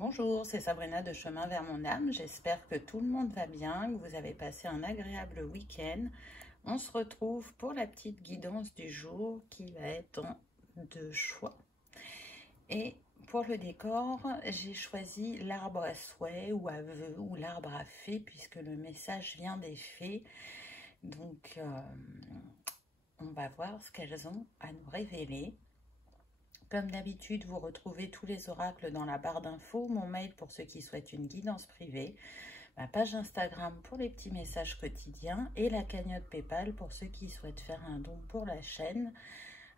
Bonjour, c'est Sabrina de Chemin vers mon âme. J'espère que tout le monde va bien, que vous avez passé un agréable week-end. On se retrouve pour la petite guidance du jour qui va être en deux choix. Et pour le décor, j'ai choisi l'arbre à souhait ou à vœux ou l'arbre à fées puisque le message vient des fées. Donc, on va voir ce qu'elles ont à nous révéler. Comme d'habitude, vous retrouvez tous les oracles dans la barre d'infos, mon mail pour ceux qui souhaitent une guidance privée, ma page Instagram pour les petits messages quotidiens et la cagnotte PayPal pour ceux qui souhaitent faire un don pour la chaîne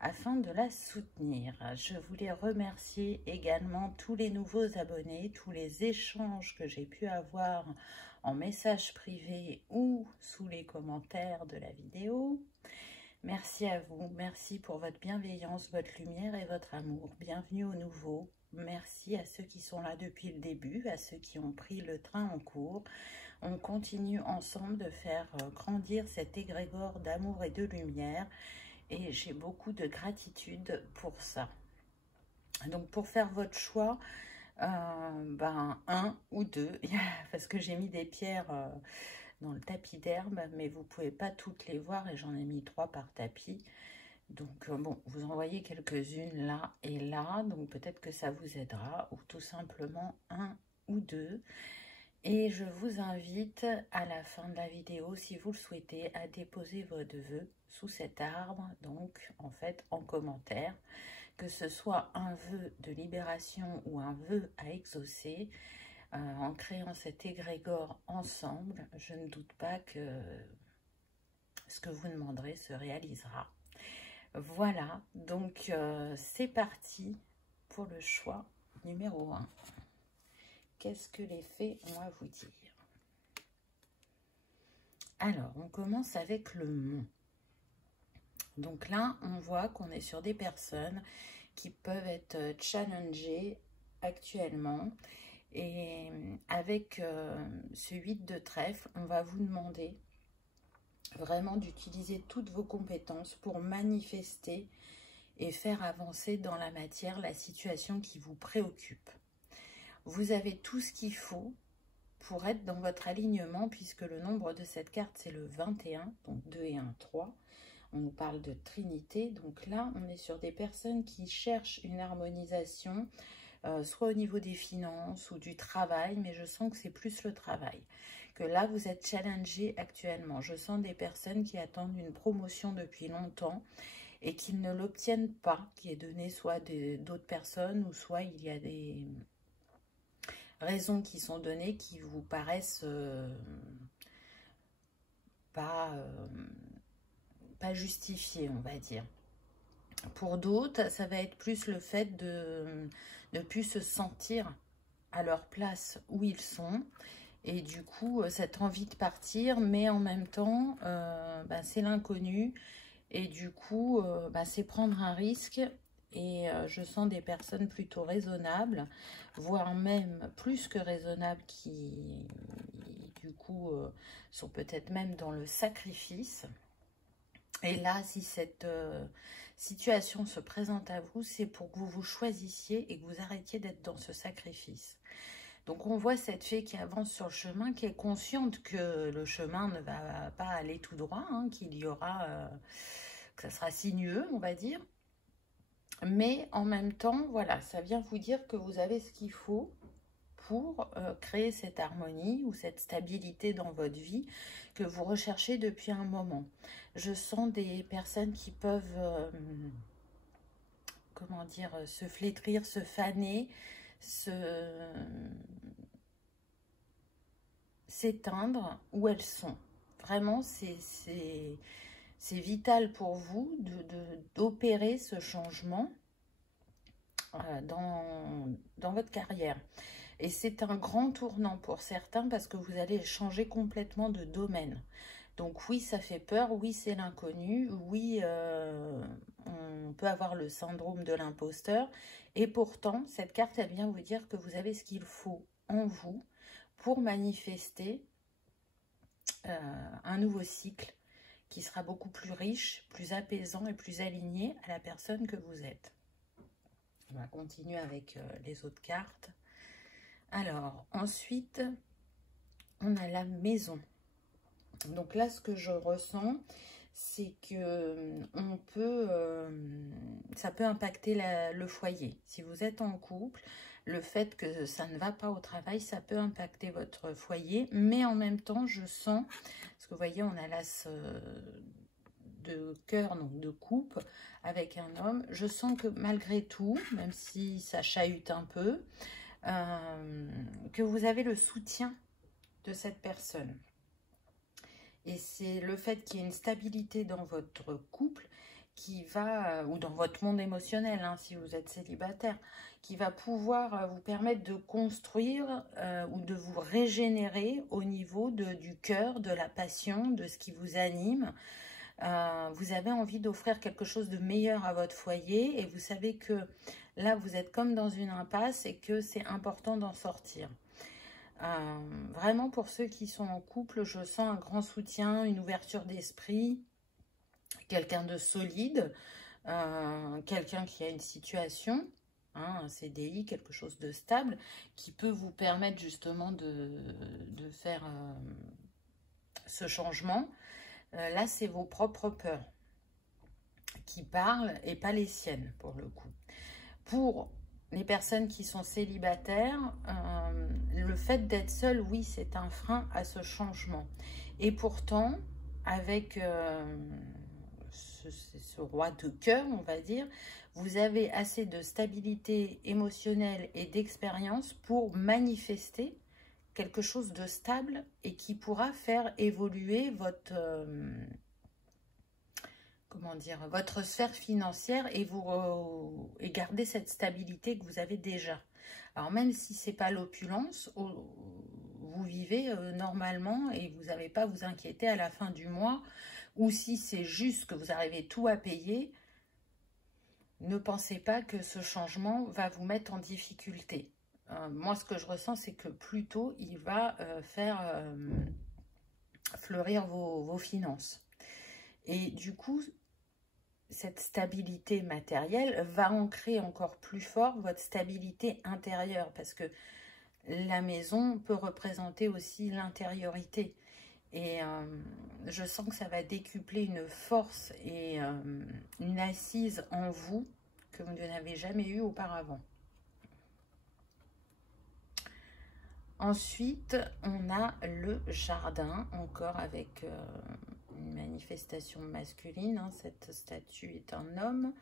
afin de la soutenir. Je voulais remercier également tous les nouveaux abonnés, tous les échanges que j'ai pu avoir en message privé ou sous les commentaires de la vidéo. Merci à vous, merci pour votre bienveillance, votre lumière et votre amour. Bienvenue aux nouveaux. Merci à ceux qui sont là depuis le début, à ceux qui ont pris le train en cours. On continue ensemble de faire grandir cet égrégore d'amour et de lumière et j'ai beaucoup de gratitude pour ça. Donc pour faire votre choix, un ou deux, parce que j'ai mis des pierres dans le tapis d'herbe, mais vous pouvez pas toutes les voir et j'en ai mis 3 par tapis. Donc bon, vous en voyez quelques-unes là et là, donc peut-être que ça vous aidera, ou tout simplement un ou deux. Et je vous invite à la fin de la vidéo, si vous le souhaitez, à déposer votre vœu sous cet arbre, donc en fait en commentaire, que ce soit un vœu de libération ou un vœu à exaucer. En créant cet égrégore ensemble, je ne doute pas que ce que vous demanderez se réalisera. Voilà, donc c'est parti pour le choix numéro 1. Qu'est-ce que les fées ont à vous dire? Alors, on commence avec le mont. Donc là, on voit qu'on est sur des personnes qui peuvent être challengées actuellement. Et avec ce 8 de trèfle, on va vous demander vraiment d'utiliser toutes vos compétences pour manifester et faire avancer dans la matière la situation qui vous préoccupe. Vous avez tout ce qu'il faut pour être dans votre alignement, puisque le nombre de cette carte, c'est le 21, donc 2 et 1, 3. On nous parle de trinité, donc là, on est sur des personnes qui cherchent une harmonisation, soit au niveau des finances ou du travail, mais je sens que c'est plus le travail. Que là, vous êtes challengé actuellement. Je sens des personnes qui attendent une promotion depuis longtemps et qui ne l'obtiennent pas, qui est donnée soit d'autres personnes ou soit il y a des raisons qui sont données qui vous paraissent pas justifiées, on va dire. Pour d'autres, ça va être plus le fait de ne plus se sentir à leur place où ils sont. Et du coup, cette envie de partir, mais en même temps, c'est l'inconnu. Et du coup, c'est prendre un risque. Et je sens des personnes plutôt raisonnables, voire même plus que raisonnables, qui, du coup, sont peut-être même dans le sacrifice. Et là, si cette situation se présente à vous, c'est pour que vous vous choisissiez et que vous arrêtiez d'être dans ce sacrifice. Donc, on voit cette fée qui avance sur le chemin, qui est consciente que le chemin ne va pas aller tout droit, hein, qu'il y aura, que ça sera sinueux, on va dire. Mais en même temps, voilà, ça vient vous dire que vous avez ce qu'il faut pour créer cette harmonie ou cette stabilité dans votre vie que vous recherchez depuis un moment. Je sens des personnes qui peuvent, comment dire, se flétrir, se faner, s'éteindre où elles sont. Vraiment, c'est vital pour vous d'opérer ce changement dans votre carrière. Et c'est un grand tournant pour certains parce que vous allez changer complètement de domaine. Donc oui, ça fait peur, oui, c'est l'inconnu, oui, on peut avoir le syndrome de l'imposteur. Et pourtant, cette carte, elle vient vous dire que vous avez ce qu'il faut en vous pour manifester un nouveau cycle qui sera beaucoup plus riche, plus apaisant et plus aligné à la personne que vous êtes. On va continuer avec les autres cartes. Alors, ensuite, on a la maison. Donc là, ce que je ressens, c'est que ça peut impacter le foyer. Si vous êtes en couple, le fait que ça ne va pas au travail, ça peut impacter votre foyer. Mais en même temps, je sens, parce que vous voyez, on a l'as de cœur, donc de coupe, avec un homme. Je sens que malgré tout, même si ça chahute un peu, que vous avez le soutien de cette personne. Et c'est le fait qu'il y ait une stabilité dans votre couple qui va, ou dans votre monde émotionnel, hein, si vous êtes célibataire, qui va pouvoir vous permettre de construire ou de vous régénérer au niveau du cœur, de la passion, de ce qui vous anime. Vous avez envie d'offrir quelque chose de meilleur à votre foyer et vous savez que là, vous êtes comme dans une impasse et que c'est important d'en sortir. Vraiment, pour ceux qui sont en couple, je sens un grand soutien, une ouverture d'esprit, quelqu'un de solide, quelqu'un qui a une situation, hein, un CDI, quelque chose de stable, qui peut vous permettre justement de faire ce changement. Là, c'est vos propres peurs qui parlent et pas les siennes, pour le coup. Pour les personnes qui sont célibataires, le fait d'être seul, oui, c'est un frein à ce changement. Et pourtant, avec ce roi de cœur, on va dire, vous avez assez de stabilité émotionnelle et d'expérience pour manifester quelque chose de stable et qui pourra faire évoluer votre... comment dire, votre sphère financière et et garder cette stabilité que vous avez déjà. Alors même si c'est pas l'opulence, vous vivez normalement et vous n'avez pas à vous inquiéter à la fin du mois, ou si c'est juste que vous arrivez tout à payer, ne pensez pas que ce changement va vous mettre en difficulté. Moi, ce que je ressens, c'est que plutôt il va faire fleurir vos finances. Et du coup, cette stabilité matérielle va ancrer encore plus fort votre stabilité intérieure parce que la maison peut représenter aussi l'intériorité. Et je sens que ça va décupler une force et une assise en vous que vous n'avez jamais eu auparavant. Ensuite, on a le jardin, encore avec une manifestation masculine. Hein, cette statue est un homme.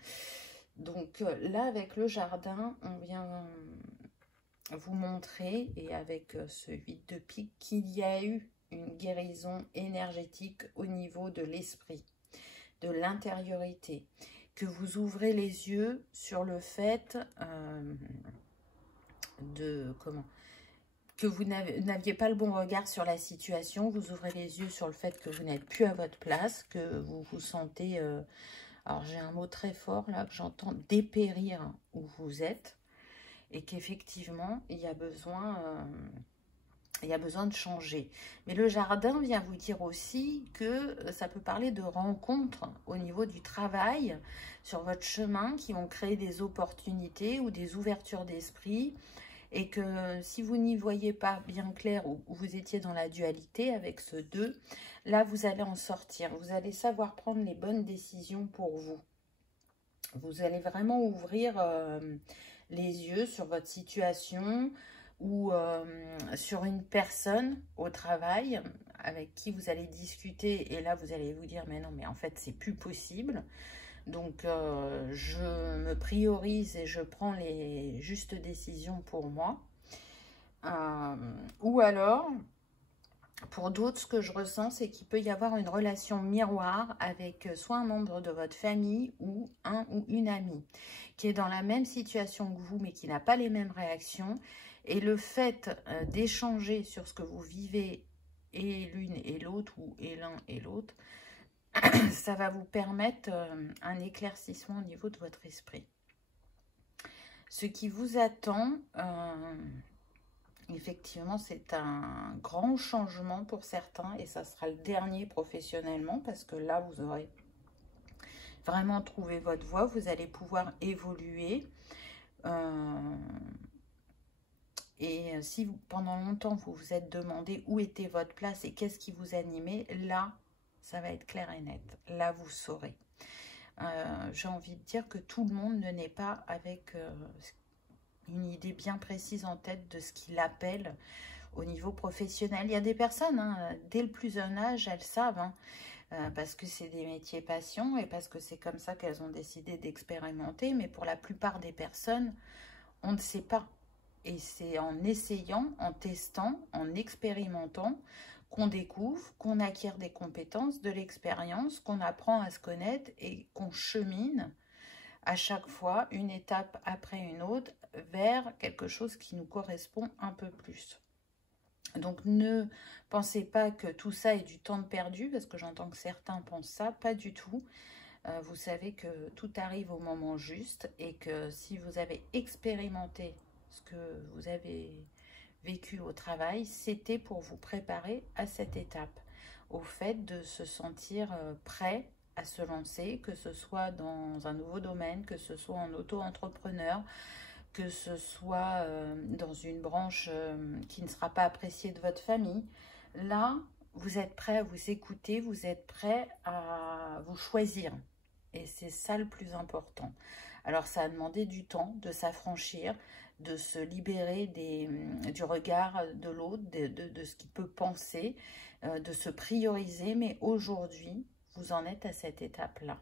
Donc là, avec le jardin, on vient vous montrer, et avec ce 8 de pique, qu'il y a eu une guérison énergétique au niveau de l'esprit, de l'intériorité, que vous ouvrez les yeux sur le fait que vous n'aviez pas le bon regard sur la situation, vous ouvrez les yeux sur le fait que vous n'êtes plus à votre place, que vous vous sentez, alors j'ai un mot très fort là, que j'entends, dépérir où vous êtes, et qu'effectivement, il y a besoin de changer. Mais le jardin vient vous dire aussi que ça peut parler de rencontres au niveau du travail, sur votre chemin, qui vont créer des opportunités ou des ouvertures d'esprit, et que si vous n'y voyez pas bien clair ou vous étiez dans la dualité avec ce 2, là vous allez en sortir. Vous allez savoir prendre les bonnes décisions pour vous. Vous allez vraiment ouvrir les yeux sur votre situation ou sur une personne au travail avec qui vous allez discuter, et là vous allez vous dire mais non, mais en fait c'est plus possible. Donc, je me priorise et je prends les justes décisions pour moi. Ou alors, pour d'autres, ce que je ressens, c'est qu'il peut y avoir une relation miroir avec soit un membre de votre famille ou un ou une amie qui est dans la même situation que vous, mais qui n'a pas les mêmes réactions. Et le fait d'échanger sur ce que vous vivez, et l'une et l'autre, ou et l'un et l'autre, ça va vous permettre un éclaircissement au niveau de votre esprit. Ce qui vous attend, effectivement, c'est un grand changement pour certains, et ça sera le dernier professionnellement, parce que là, vous aurez vraiment trouvé votre voie, vous allez pouvoir évoluer. Et si pendant longtemps, vous vous êtes demandé où était votre place et qu'est-ce qui vous animait, là, ça va être clair et net. Là, vous saurez. J'ai envie de dire que tout le monde ne naît pas avec une idée bien précise en tête de ce qu'il appelle au niveau professionnel. Il y a des personnes, hein, dès le plus jeune âge, elles savent, hein, parce que c'est des métiers passion et parce que c'est comme ça qu'elles ont décidé d'expérimenter. Mais pour la plupart des personnes, on ne sait pas. Et c'est en essayant, en testant, en expérimentant qu'on découvre, qu'on acquiert des compétences, de l'expérience, qu'on apprend à se connaître et qu'on chemine à chaque fois, une étape après une autre, vers quelque chose qui nous correspond un peu plus. Donc ne pensez pas que tout ça est du temps perdu, parce que j'entends que certains pensent ça, pas du tout. Vous savez que tout arrive au moment juste et que si vous avez expérimenté ce que vous avez vécu au travail, c'était pour vous préparer à cette étape, au fait de se sentir prêt à se lancer, que ce soit dans un nouveau domaine, que ce soit en auto-entrepreneur, que ce soit dans une branche qui ne sera pas appréciée de votre famille. Là, vous êtes prêt à vous écouter, vous êtes prêt à vous choisir. Et c'est ça le plus important. Alors, ça a demandé du temps de s'affranchir, de se libérer du regard de l'autre, de ce qu'il peut penser, de se prioriser. Mais aujourd'hui, vous en êtes à cette étape-là.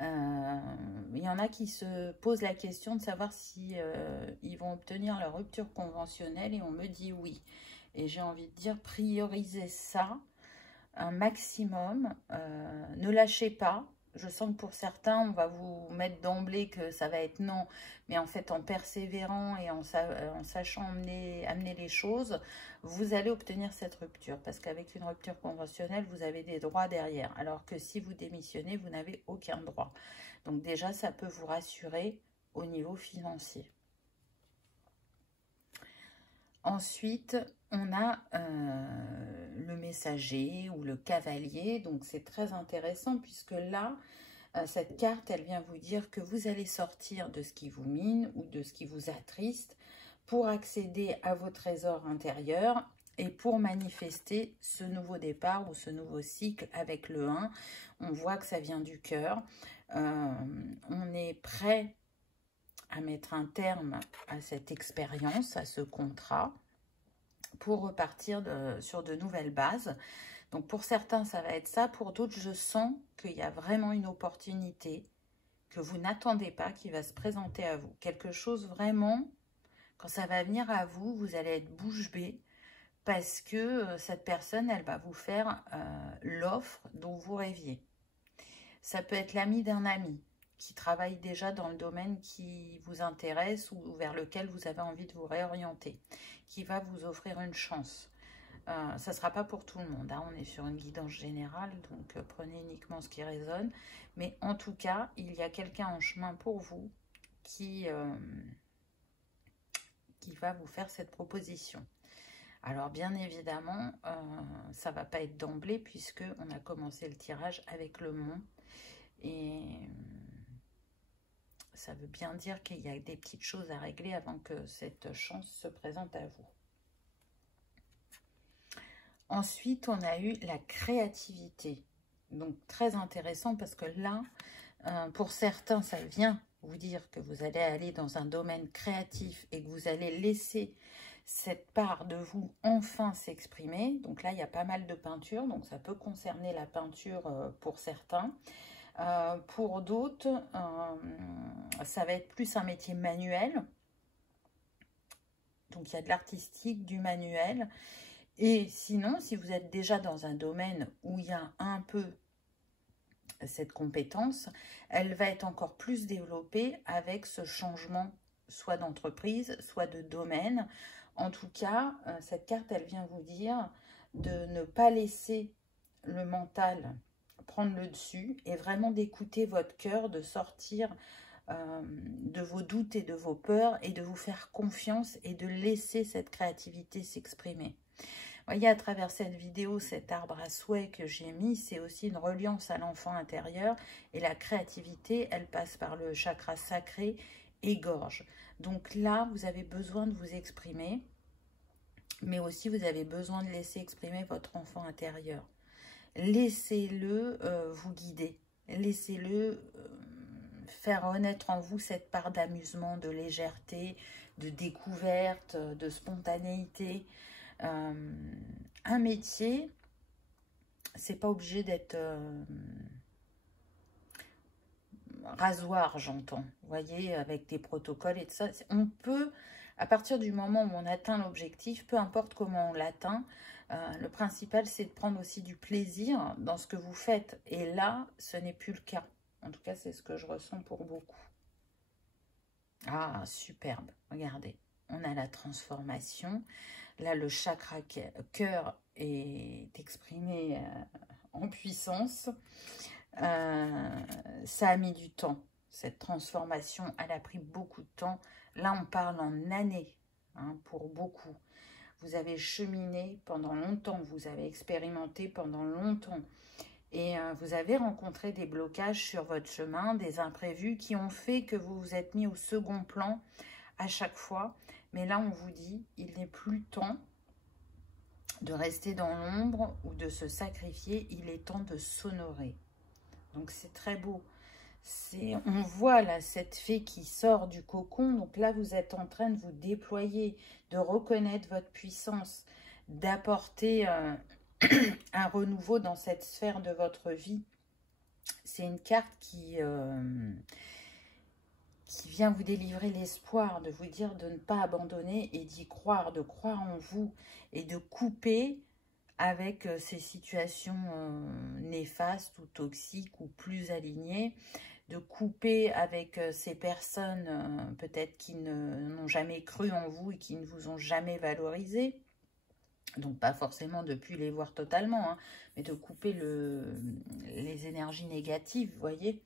Il y en a qui se posent la question de savoir si ils vont obtenir leur rupture conventionnelle et on me dit oui. Et j'ai envie de dire, priorisez ça un maximum. Ne lâchez pas. Je sens que pour certains, on va vous mettre d'emblée que ça va être non. Mais en fait, en persévérant et en sachant amener les choses, vous allez obtenir cette rupture. Parce qu'avec une rupture conventionnelle, vous avez des droits derrière. Alors que si vous démissionnez, vous n'avez aucun droit. Donc déjà, ça peut vous rassurer au niveau financier. Ensuite, on a le messager ou le cavalier. Donc, c'est très intéressant puisque là, cette carte, elle vient vous dire que vous allez sortir de ce qui vous mine ou de ce qui vous attriste pour accéder à vos trésors intérieurs et pour manifester ce nouveau départ ou ce nouveau cycle avec le 1. On voit que ça vient du cœur. On est prêt à mettre un terme à cette expérience, à ce contrat, pour repartir sur de nouvelles bases. Donc pour certains, ça va être ça. Pour d'autres, je sens qu'il y a vraiment une opportunité que vous n'attendez pas, qui va se présenter à vous. Quelque chose vraiment, quand ça va venir à vous, vous allez être bouche bée parce que cette personne, elle va vous faire l'offre dont vous rêviez. Ça peut être l'ami d'un ami qui travaille déjà dans le domaine qui vous intéresse ou vers lequel vous avez envie de vous réorienter, qui va vous offrir une chance. Ça ne sera pas pour tout le monde, hein. On est sur une guidance générale, donc prenez uniquement ce qui résonne. Mais en tout cas, il y a quelqu'un en chemin pour vous qui va vous faire cette proposition. Alors bien évidemment, ça ne va pas être d'emblée puisqu'on a commencé le tirage avec le mont. Et ça veut bien dire qu'il y a des petites choses à régler avant que cette chance se présente à vous. Ensuite, on a eu la créativité. Donc, très intéressant parce que là, pour certains, ça vient vous dire que vous allez aller dans un domaine créatif et que vous allez laisser cette part de vous enfin s'exprimer. Donc là, il y a pas mal de peinture, donc ça peut concerner la peinture pour certains. Pour d'autres, ça va être plus un métier manuel. Donc, il y a de l'artistique, du manuel. Et sinon, si vous êtes déjà dans un domaine où il y a un peu cette compétence, elle va être encore plus développée avec ce changement, soit d'entreprise, soit de domaine. En tout cas, cette carte, elle vient vous dire de ne pas laisser le mental prendre le dessus et vraiment d'écouter votre cœur, de sortir de vos doutes et de vos peurs et de vous faire confiance et de laisser cette créativité s'exprimer. Voyez, à travers cette vidéo, cet arbre à souhait que j'ai mis, c'est aussi une reliance à l'enfant intérieur. Et la créativité, elle passe par le chakra sacré égorge. Donc là, vous avez besoin de vous exprimer, mais aussi vous avez besoin de laisser exprimer votre enfant intérieur. Laissez-le vous guider. Laissez-le faire renaître en vous cette part d'amusement, de légèreté, de découverte, de spontanéité. Un métier, c'est pas obligé d'être rasoir, j'entends. Vous voyez, avec des protocoles et tout ça. On peut, à partir du moment où on atteint l'objectif, peu importe comment on l'atteint, le principal, c'est de prendre aussi du plaisir dans ce que vous faites. Et là, ce n'est plus le cas. En tout cas, c'est ce que je ressens pour beaucoup. Ah, superbe. Regardez, on a la transformation. Là, le chakra cœur est exprimé en puissance. Ça a mis du temps. Cette transformation, elle a pris beaucoup de temps. Là, on parle en années, hein, pour beaucoup. Vous avez cheminé pendant longtemps, vous avez expérimenté pendant longtemps. Et vous avez rencontré des blocages sur votre chemin, des imprévus qui ont fait que vous vous êtes mis au second plan à chaque fois. Mais là, on vous dit, il n'est plus temps de rester dans l'ombre ou de se sacrifier. Il est temps de s'honorer. Donc, c'est très beau. On voit là cette fée qui sort du cocon. Donc là, vous êtes en train de vous déployer, de reconnaître votre puissance, d'apporter un renouveau dans cette sphère de votre vie. C'est une carte qui vient vous délivrer l'espoir, de vous dire de ne pas abandonner et d'y croire, de croire en vous et de couper avec ces situations néfastes ou toxiques ou plus alignées, de couper avec ces personnes peut-être qui n'ont jamais cru en vous et qui ne vous ont jamais valorisé. Donc pas forcément de plus les voir totalement, hein, mais de couper les énergies négatives, vous voyez.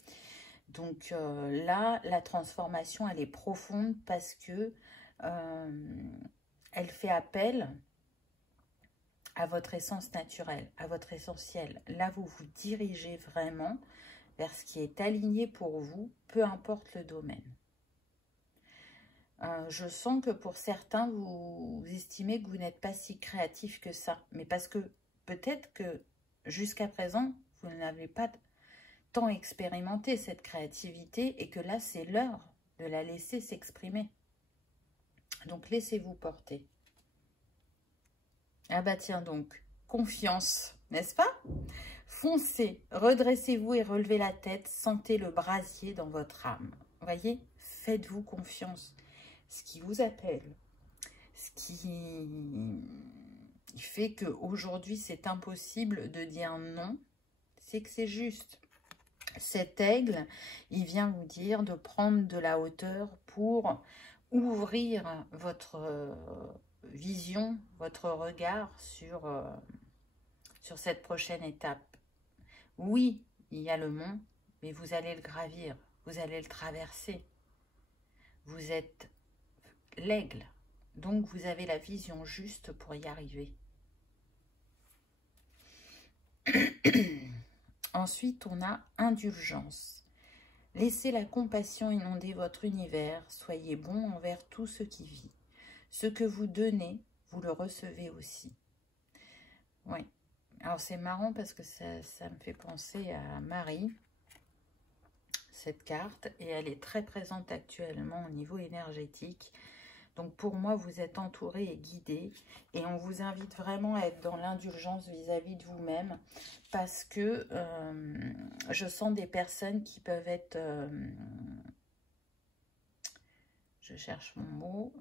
Donc là, la transformation, elle est profonde parce que elle fait appel à votre essence naturelle, à votre essentiel. Là, vous vous dirigez vraiment vers ce qui est aligné pour vous, peu importe le domaine. Je sens que pour certains, vous estimez que vous n'êtes pas si créatif que ça. Mais parce que peut-être que jusqu'à présent, vous n'avez pas tant expérimenté cette créativité et que là, c'est l'heure de la laisser s'exprimer. Donc, laissez-vous porter. Ah bah tiens donc, confiance, n'est-ce pas? Foncez, redressez-vous et relevez la tête, sentez le brasier dans votre âme. Voyez, faites-vous confiance. Ce qui vous appelle, ce qui fait qu'aujourd'hui c'est impossible de dire non, c'est que c'est juste. Cet aigle, il vient vous dire de prendre de la hauteur pour ouvrir votre vision, votre regard sur cette prochaine étape. Oui, il y a le mont, mais vous allez le gravir, vous allez le traverser. Vous êtes l'aigle, donc vous avez la vision juste pour y arriver. Ensuite, on a indulgence. Laissez la compassion inonder votre univers, soyez bon envers tout ce qui vit. Ce que vous donnez, vous le recevez aussi. Oui. Alors, c'est marrant parce que ça me fait penser à Marie, cette carte, et elle est très présente actuellement au niveau énergétique. Donc, pour moi, vous êtes entouré et guidé, et on vous invite vraiment à être dans l'indulgence vis-à-vis de vous-même, parce que je sens des personnes qui peuvent être... je cherche mon mot...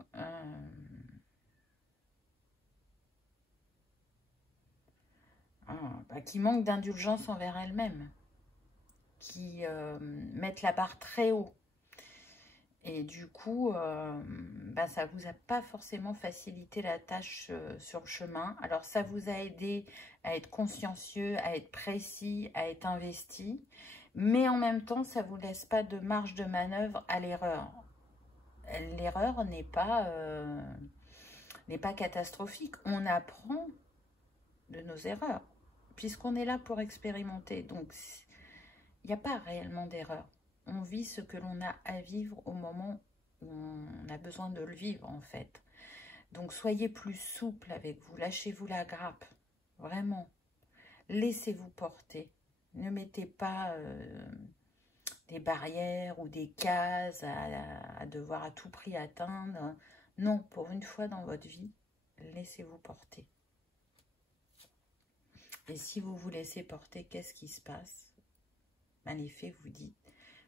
qui manquent d'indulgence envers elles-mêmes, qui mettent la barre très haut. Et du coup, ça vous a pas forcément facilité la tâche sur le chemin. Alors, ça vous a aidé à être consciencieux, à être précis, à être investi. Mais en même temps, ça ne vous laisse pas de marge de manœuvre à l'erreur. L'erreur n'est pas catastrophique. On apprend de nos erreurs, puisqu'on est là pour expérimenter. Donc, il n'y a pas réellement d'erreur. On vit ce que l'on a à vivre au moment on a besoin de le vivre en fait. Donc soyez plus souple avec vous, lâchez-vous la grappe, vraiment. Laissez-vous porter. Ne mettez pas des barrières ou des cases à devoir à tout prix atteindre. Non, pour une fois dans votre vie, laissez-vous porter. Et si vous vous laissez porter, qu'est-ce qui se passe? Ben, les faits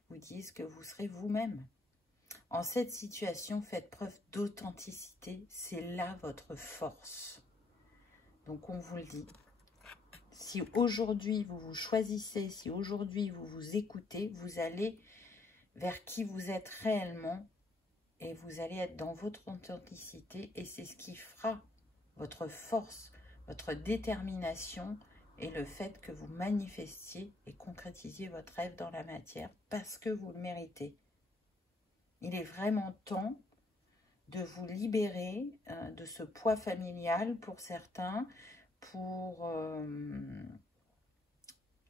vous disent que vous serez vous-même. En cette situation, faites preuve d'authenticité. C'est là votre force. Donc, on vous le dit. Si aujourd'hui, vous vous choisissez, si aujourd'hui, vous vous écoutez, vous allez vers qui vous êtes réellement et vous allez être dans votre authenticité. Et c'est ce qui fera votre force, votre détermination et le fait que vous manifestiez et concrétisiez votre rêve dans la matière parce que vous le méritez. Il est vraiment temps de vous libérer de ce poids familial pour certains, pour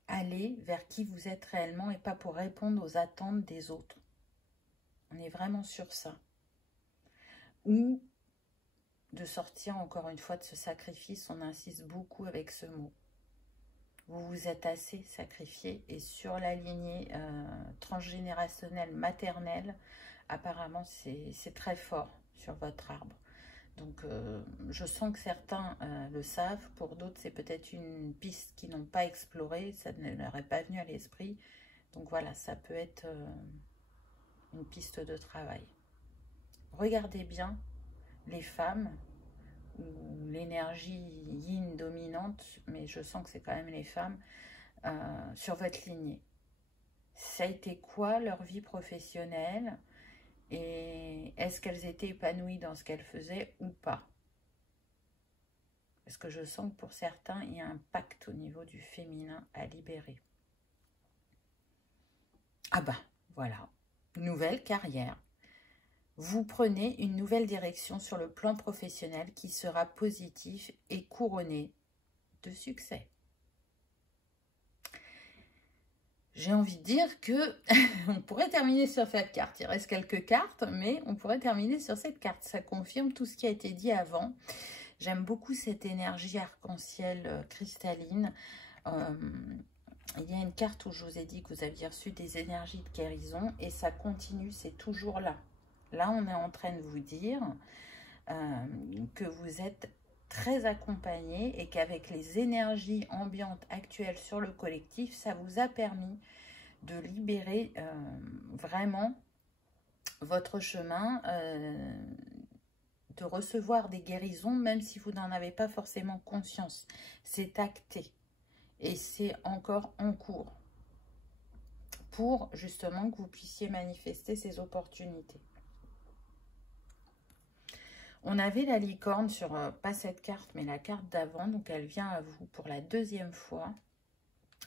aller vers qui vous êtes réellement et pas pour répondre aux attentes des autres. On est vraiment sur ça. Ou de sortir encore une fois de ce sacrifice, on insiste beaucoup avec ce mot. Vous vous êtes assez sacrifié et sur la lignée transgénérationnelle maternelle, apparemment c'est très fort sur votre arbre. Donc je sens que certains le savent, pour d'autres c'est peut-être une piste qu'ils n'ont pas explorée, ça ne leur est pas venu à l'esprit. Donc voilà, ça peut être une piste de travail. Regardez bien les femmes ou l'énergie yin dominante, mais je sens que c'est quand même les femmes, sur votre lignée. Ça a été quoi leur vie professionnelle? Et est-ce qu'elles étaient épanouies dans ce qu'elles faisaient ou pas? Parce que je sens que pour certains, il y a un pacte au niveau du féminin à libérer. Ah bah, voilà. Nouvelle carrière. Vous prenez une nouvelle direction sur le plan professionnel qui sera positif et couronné de succès. J'ai envie de dire que on pourrait terminer sur cette carte. Il reste quelques cartes, mais on pourrait terminer sur cette carte. Ça confirme tout ce qui a été dit avant. J'aime beaucoup cette énergie arc-en-ciel cristalline. Il y a une carte où je vous ai dit que vous aviez reçu des énergies de guérison et ça continue, c'est toujours là. Là, on est en train de vous dire que vous êtes très accompagné et qu'avec les énergies ambiantes actuelles sur le collectif, ça vous a permis de libérer vraiment votre chemin, de recevoir des guérisons, même si vous n'en avez pas forcément conscience. C'est acté et c'est encore en cours pour justement que vous puissiez manifester ces opportunités. On avait la licorne sur, pas cette carte, mais la carte d'avant. Donc, elle vient à vous pour la deuxième fois.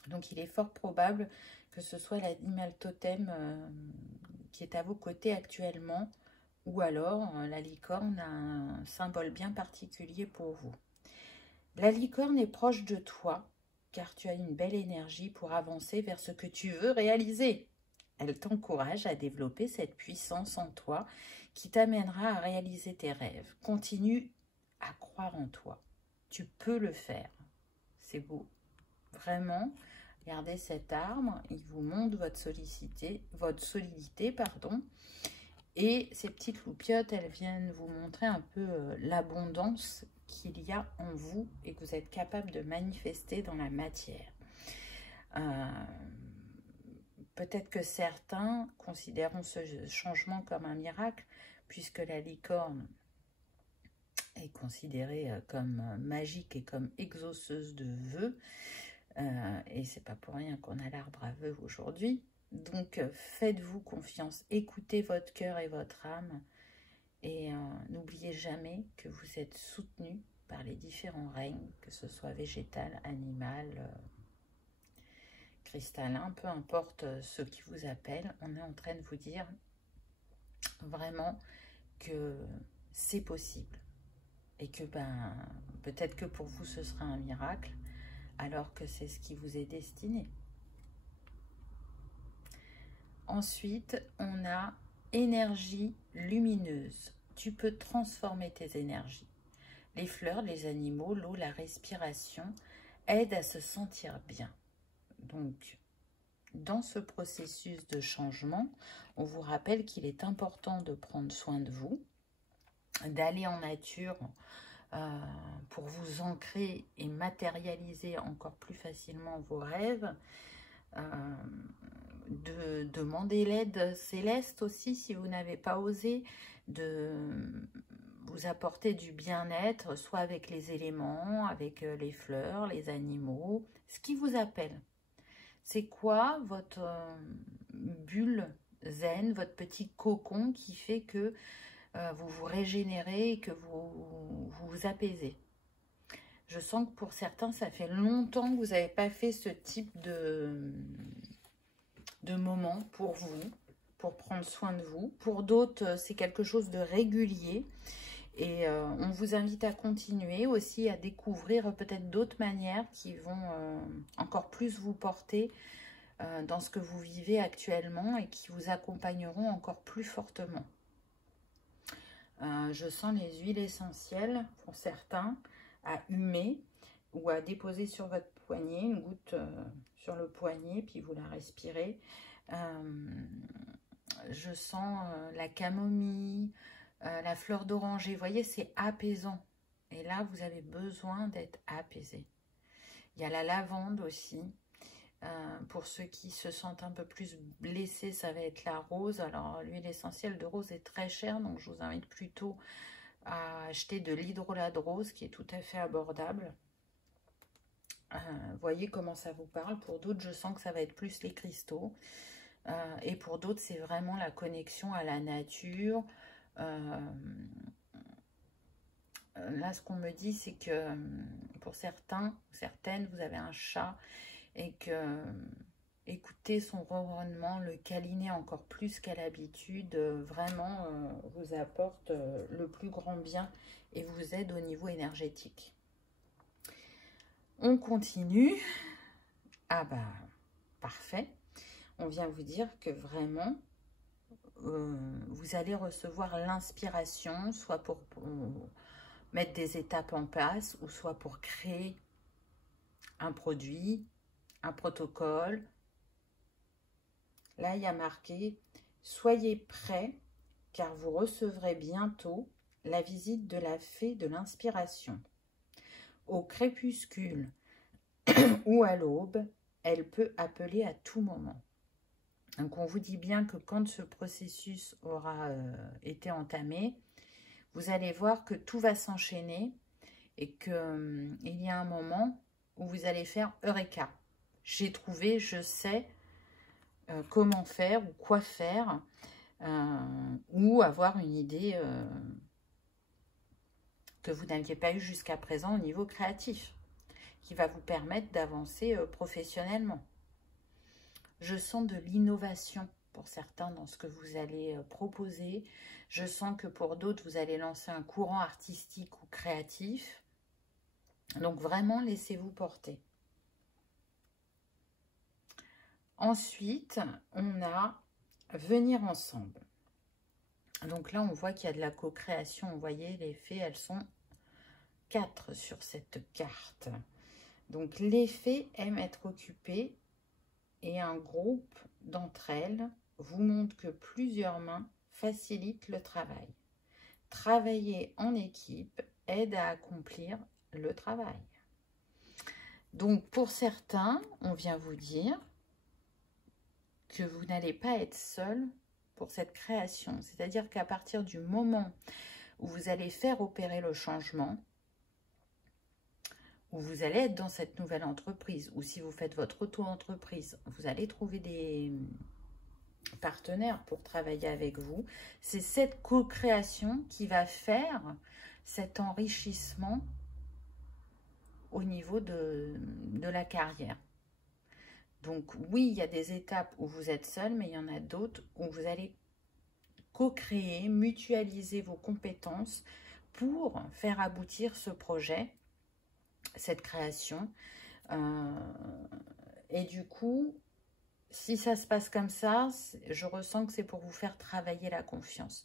Donc, il est fort probable que ce soit l'animal totem qui est à vos côtés actuellement. Ou alors, la licorne a un symbole bien particulier pour vous. La licorne est proche de toi, car tu as une belle énergie pour avancer vers ce que tu veux réaliser. Elle t'encourage à développer cette puissance en toi qui t'amènera à réaliser tes rêves. Continue à croire en toi. Tu peux le faire. C'est beau. Vraiment, regardez cet arbre. Il vous montre votre solidité, pardon. Et ces petites loupiottes, elles viennent vous montrer un peu l'abondance qu'il y a en vous et que vous êtes capable de manifester dans la matière. Peut-être que certains considéreront ce changement comme un miracle, puisque la licorne est considérée comme magique et comme exauceuse de vœux. Et c'est pas pour rien qu'on a l'arbre à vœux aujourd'hui. Donc, faites-vous confiance, écoutez votre cœur et votre âme. Et n'oubliez jamais que vous êtes soutenu par les différents règnes, que ce soit végétal, animal, cristallin, peu importe ce qui vous appelle, on est en train de vous dire vraiment que c'est possible. Et que peut-être que pour vous ce sera un miracle, alors que c'est ce qui vous est destiné. Ensuite, on a énergie lumineuse. Tu peux transformer tes énergies. Les fleurs, les animaux, l'eau, la respiration aident à se sentir bien. Donc, dans ce processus de changement, on vous rappelle qu'il est important de prendre soin de vous, d'aller en nature pour vous ancrer et matérialiser encore plus facilement vos rêves, de demander l'aide céleste aussi si vous n'avez pas osé, de vous apporter du bien-être, soit avec les éléments, avec les fleurs, les animaux, ce qui vous appelle. C'est quoi votre bulle zen, votre petit cocon qui fait que vous vous régénérez et que vous vous apaisez? Je sens que pour certains, ça fait longtemps que vous n'avez pas fait ce type de moment pour vous, pour prendre soin de vous. Pour d'autres, c'est quelque chose de régulier. Et on vous invite à continuer aussi, à découvrir peut-être d'autres manières qui vont encore plus vous porter dans ce que vous vivez actuellement et qui vous accompagneront encore plus fortement. Je sens les huiles essentielles pour certains à humer ou à déposer sur votre poignet, une goutte sur le poignet, puis vous la respirez. Je sens la camomille, la fleur d'oranger. Vous voyez, c'est apaisant. Et là, vous avez besoin d'être apaisé. Il y a la lavande aussi. Pour ceux qui se sentent un peu plus blessés, ça va être la rose. Alors, l'huile essentielle de rose est très chère, donc je vous invite plutôt à acheter de l'hydrolat de rose, qui est tout à fait abordable. Voyez comment ça vous parle. Pour d'autres, je sens que ça va être plus les cristaux. Et pour d'autres, c'est vraiment la connexion à la nature. Là, ce qu'on me dit, c'est que pour certains, certaines, vous avez un chat et que écouter son ronronnement, le câliner encore plus qu'à l'habitude, vraiment vous apporte le plus grand bien et vous aide au niveau énergétique. On continue. Ah bah, parfait. On vient vous dire que vraiment, vous allez recevoir l'inspiration, soit pour mettre des étapes en place, ou soit pour créer un produit, un protocole. Là, il y a marqué « Soyez prêts, car vous recevrez bientôt la visite de la fée de l'inspiration. Au crépuscule ou à l'aube, elle peut appeler à tout moment. » Donc, on vous dit bien que quand ce processus aura été entamé, vous allez voir que tout va s'enchaîner et qu'il y a un moment où vous allez faire « Eureka ». J'ai trouvé, je sais comment faire ou quoi faire, ou avoir une idée que vous n'aviez pas eue jusqu'à présent au niveau créatif, qui va vous permettre d'avancer professionnellement. Je sens de l'innovation pour certains dans ce que vous allez proposer. Je sens que pour d'autres, vous allez lancer un courant artistique ou créatif. Donc vraiment, laissez-vous porter. Ensuite, on a venir ensemble. Donc là, on voit qu'il y a de la co-création. Vous voyez, les fées, elles sont 4 sur cette carte. Donc, les fées aiment être occupées et un groupe d'entre elles vous montre que plusieurs mains facilitent le travail. Travailler en équipe aide à accomplir le travail. Donc, pour certains, on vient vous dire que vous n'allez pas être seul pour cette création. C'est-à-dire qu'à partir du moment où vous allez faire opérer le changement, où vous allez être dans cette nouvelle entreprise, ou si vous faites votre auto-entreprise, vous allez trouver des partenaires pour travailler avec vous. C'est cette co-création qui va faire cet enrichissement au niveau de la carrière. Donc oui, il y a des étapes où vous êtes seul, mais il y en a d'autres où vous allez co-créer, mutualiser vos compétences pour faire aboutir ce projet, cette création. Et du coup, si ça se passe comme ça, je ressens que c'est pour vous faire travailler la confiance.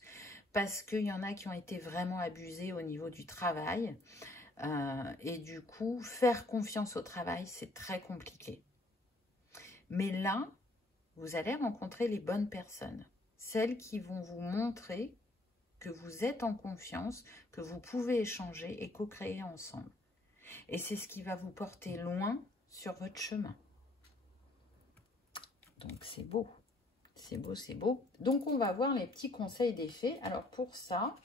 Parce qu'il y en a qui ont été vraiment abusés au niveau du travail. Et du coup, faire confiance au travail, c'est très compliqué. Mais là, vous allez rencontrer les bonnes personnes. Celles qui vont vous montrer que vous êtes en confiance, que vous pouvez échanger et co-créer ensemble. Et c'est ce qui va vous porter loin sur votre chemin. Donc, c'est beau. C'est beau, c'est beau. Donc, on va voir les petits conseils des fées. Alors, pour ça,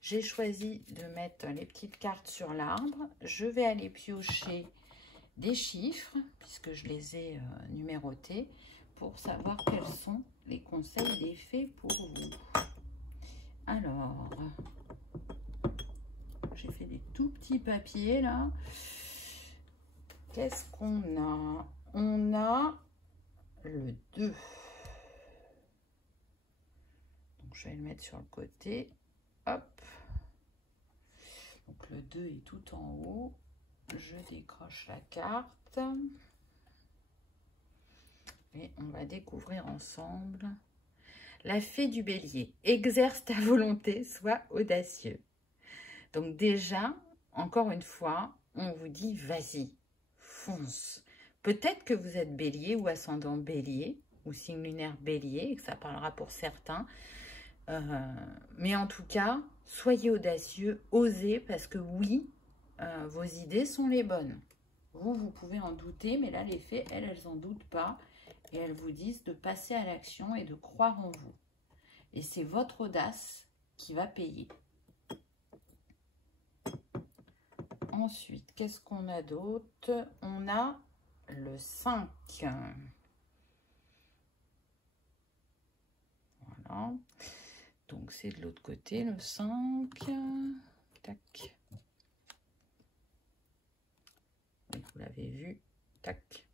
j'ai choisi de mettre les petites cartes sur l'arbre. Je vais aller piocher des chiffres, puisque je les ai numérotés, pour savoir quels sont les conseils des fées pour vous. Alors, j'ai fait des tout petits papiers, là. Qu'est-ce qu'on a? On a le 2. Donc, je vais le mettre sur le côté. Hop. Donc, le 2 est tout en haut. Je décroche la carte. Et on va découvrir ensemble. La fée du bélier. Exerce ta volonté, sois audacieux. Donc déjà, encore une fois, on vous dit vas-y, fonce. Peut-être que vous êtes bélier ou ascendant bélier, ou signe lunaire bélier, et que ça parlera pour certains. Mais en tout cas, soyez audacieux, osez, parce que oui, vos idées sont les bonnes. Vous pouvez en douter, mais là, les fées, elles n'en doutent pas. Et elles vous disent de passer à l'action et de croire en vous. Et c'est votre audace qui va payer. Ensuite, qu'est-ce qu'on a d'autre? On a le 5. Voilà. Donc, c'est de l'autre côté, le 5. Tac. Vous l'avez vu. Tac.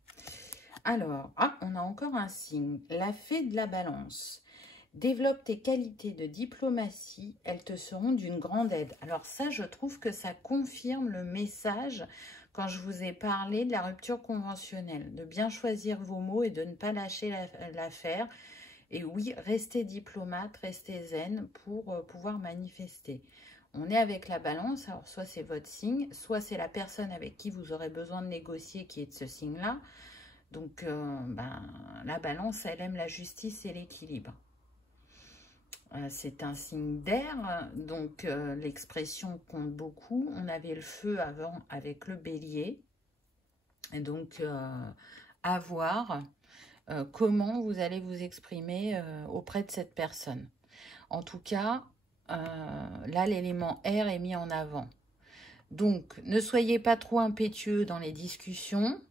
Alors, on a encore un signe. La fée de la balance. Développe tes qualités de diplomatie, elles te seront d'une grande aide. Alors ça, je trouve que ça confirme le message quand je vous ai parlé de la rupture conventionnelle, de bien choisir vos mots et de ne pas lâcher l'affaire. Et oui, restez diplomate, restez zen pour pouvoir manifester. On est avec la balance, alors soit c'est votre signe, soit c'est la personne avec qui vous aurez besoin de négocier qui est de ce signe-là. Donc, la balance, elle aime la justice et l'équilibre. C'est un signe d'air, donc l'expression compte beaucoup. On avait le feu avant avec le bélier. Et donc, à voir comment vous allez vous exprimer auprès de cette personne. En tout cas, là, l'élément air est mis en avant. Donc, ne soyez pas trop impétueux dans les discussions.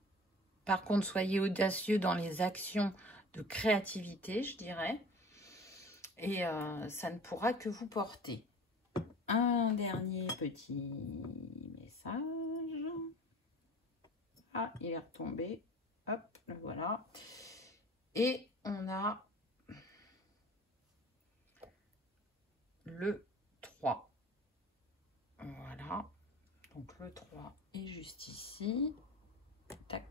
Par contre, soyez audacieux dans les actions de créativité, je dirais. Et ça ne pourra que vous porter. Un dernier petit message. Ah, il est retombé. Hop, le voilà. Et on a le 3. Voilà. Donc le 3 est juste ici. Tac.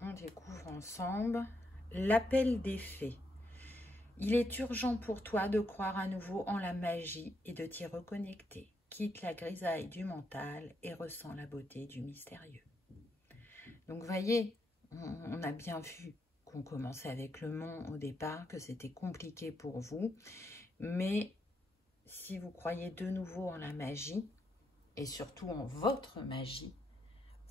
On découvre ensemble l'appel des fées. Il est urgent pour toi de croire à nouveau en la magie et de t'y reconnecter. Quitte la grisaille du mental et ressens la beauté du mystérieux. Donc, voyez, on a bien vu qu'on commençait avec le mont au départ, que c'était compliqué pour vous. Mais si vous croyez de nouveau en la magie, et surtout en votre magie,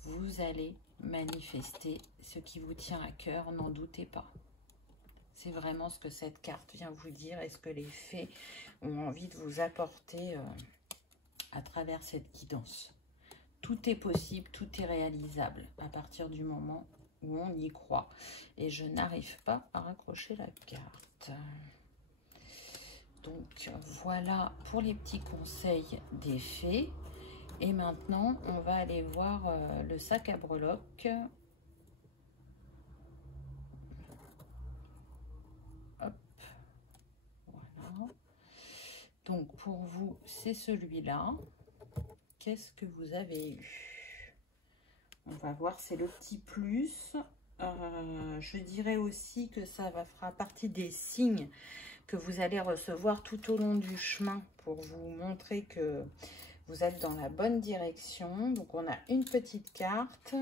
vous allez manifester ce qui vous tient à cœur, n'en doutez pas. C'est vraiment ce que cette carte vient vous dire et ce que les fées ont envie de vous apporter à travers cette guidance. Tout est possible, tout est réalisable à partir du moment où on y croit. Et je n'arrive pas à raccrocher la carte. Donc voilà pour les petits conseils des fées. Et maintenant, on va aller voir le sac à breloques. Hop, voilà. Donc, pour vous, c'est celui-là. Qu'est-ce que vous avez eu? On va voir, c'est le petit plus. Je dirais aussi que ça fera partie des signes que vous allez recevoir tout au long du chemin pour vous montrer que vous êtes dans la bonne direction. Donc, on a une petite carte,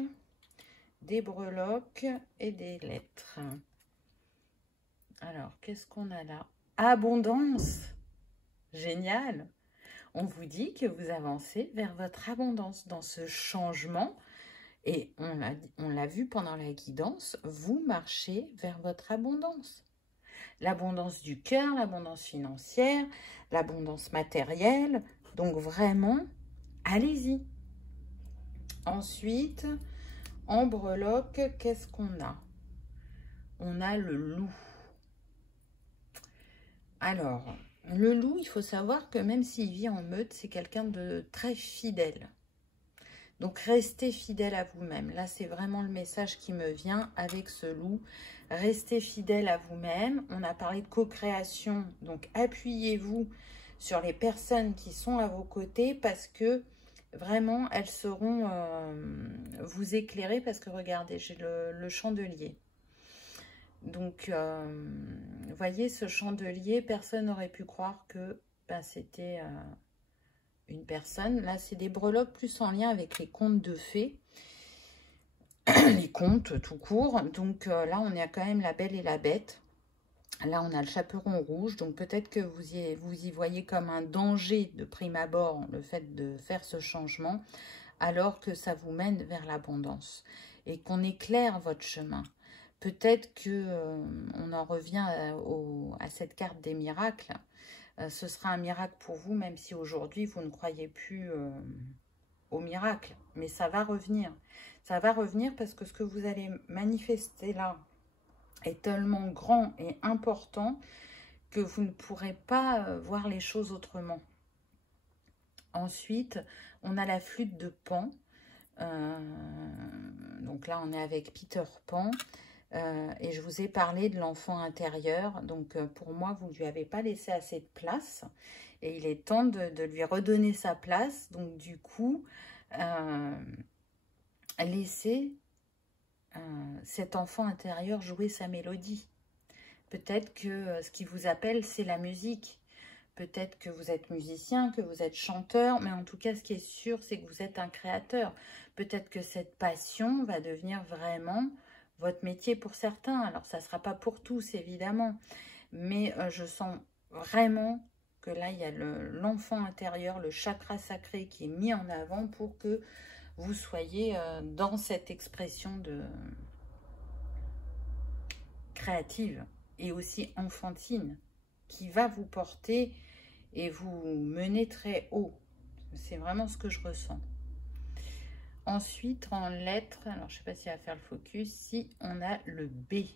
des breloques et des lettres. Alors, qu'est-ce qu'on a là? Abondance! Génial! On vous dit que vous avancez vers votre abondance dans ce changement. Et on l'a vu pendant la guidance, vous marchez vers votre abondance. L'abondance du cœur, l'abondance financière, l'abondance matérielle. Donc vraiment, allez-y. Ensuite, en breloque, qu'est-ce qu'on a? On a le loup. Alors, le loup, il faut savoir que même s'il vit en meute, c'est quelqu'un de très fidèle. Donc, restez fidèle à vous-même. Là, c'est vraiment le message qui me vient avec ce loup. Restez fidèle à vous-même. On a parlé de co-création. Donc, appuyez-vous sur les personnes qui sont à vos côtés parce que vraiment, elles sauront vous éclairer. Parce que, regardez, j'ai le chandelier. Donc, vous voyez, ce chandelier, personne n'aurait pu croire que c'était... une personne. Là, c'est des breloques plus en lien avec les contes de fées. Les contes tout court. Donc là, on a quand même la Belle et la Bête. Là, on a le chaperon rouge. Donc peut-être que vous y voyez comme un danger de prime abord, le fait de faire ce changement, alors que ça vous mène vers l'abondance. Et qu'on éclaire votre chemin. Peut-être que on en revient à cette carte des miracles. Ce sera un miracle pour vous, même si aujourd'hui, vous ne croyez plus au miracle. Mais ça va revenir. Ça va revenir parce que ce que vous allez manifester là est tellement grand et important que vous ne pourrez pas voir les choses autrement. Ensuite, on a la flûte de Pan. Donc là, on est avec Peter Pan. Et je vous ai parlé de l'enfant intérieur. Donc, pour moi, vous ne lui avez pas laissé assez de place. Et il est temps de lui redonner sa place. Donc, du coup, laissez cet enfant intérieur jouer sa mélodie. Peut-être que ce qui vous appelle, c'est la musique. Peut-être que vous êtes musicien, que vous êtes chanteur. Mais en tout cas, ce qui est sûr, c'est que vous êtes un créateur. Peut-être que cette passion va devenir vraiment... votre métier pour certains. Alors, ça ne sera pas pour tous, évidemment. Mais je sens vraiment que là, il y a l'enfant intérieur, le chakra sacré qui est mis en avant pour que vous soyez dans cette expression de créative et aussi enfantine qui va vous porter et vous mener très haut. C'est vraiment ce que je ressens. Ensuite, en lettres, alors je ne sais pas si elle va faire le focus, si on a le B.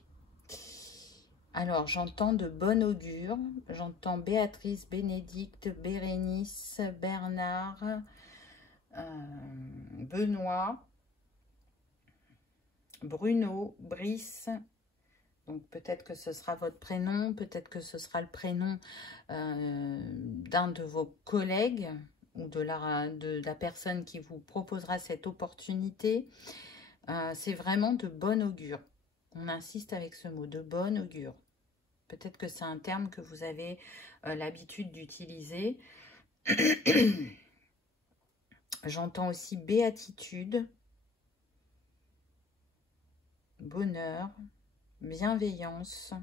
Alors, j'entends de bon augure, j'entends Béatrice, Bénédicte, Bérénice, Bernard, Benoît, Bruno, Brice. Donc, peut-être que ce sera votre prénom, peut-être que ce sera le prénom d'un de vos collègues, ou de la personne qui vous proposera cette opportunité. C'est vraiment de bon augure. On insiste avec ce mot, de bon augure. Peut-être que c'est un terme que vous avez l'habitude d'utiliser. J'entends aussi béatitude, bonheur, bienveillance.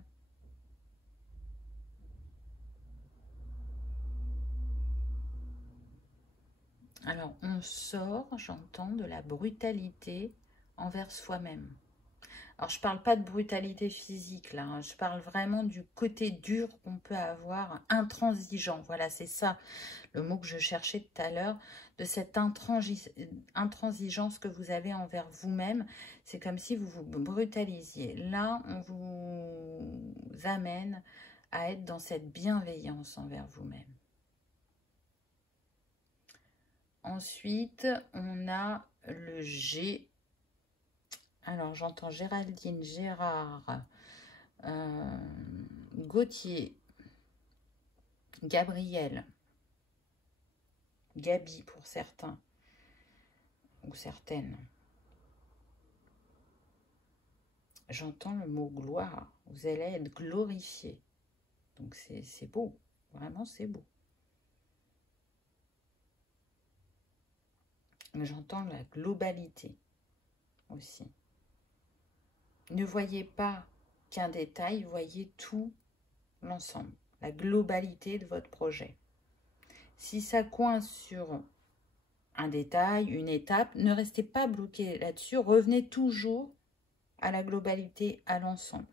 Alors, on sort, j'entends, de la brutalité envers soi-même. Alors, je ne parle pas de brutalité physique, là. Hein. Je parle vraiment du côté dur qu'on peut avoir, intransigeant. Voilà, c'est ça, le mot que je cherchais tout à l'heure, de cette intransigeance que vous avez envers vous-même. C'est comme si vous vous brutalisiez. Là, on vous amène à être dans cette bienveillance envers vous-même. Ensuite, on a le G. Alors, j'entends Géraldine, Gérard, Gauthier, Gabriel, Gabi pour certains, ou certaines. j'entends le mot gloire. Vous allez être glorifié. Donc c'est beau, vraiment c'est beau. J'entends la globalité aussi. Ne voyez pas qu'un détail, voyez tout l'ensemble, la globalité de votre projet. Si ça coince sur un détail, une étape, ne restez pas bloqué là-dessus, revenez toujours à la globalité, à l'ensemble.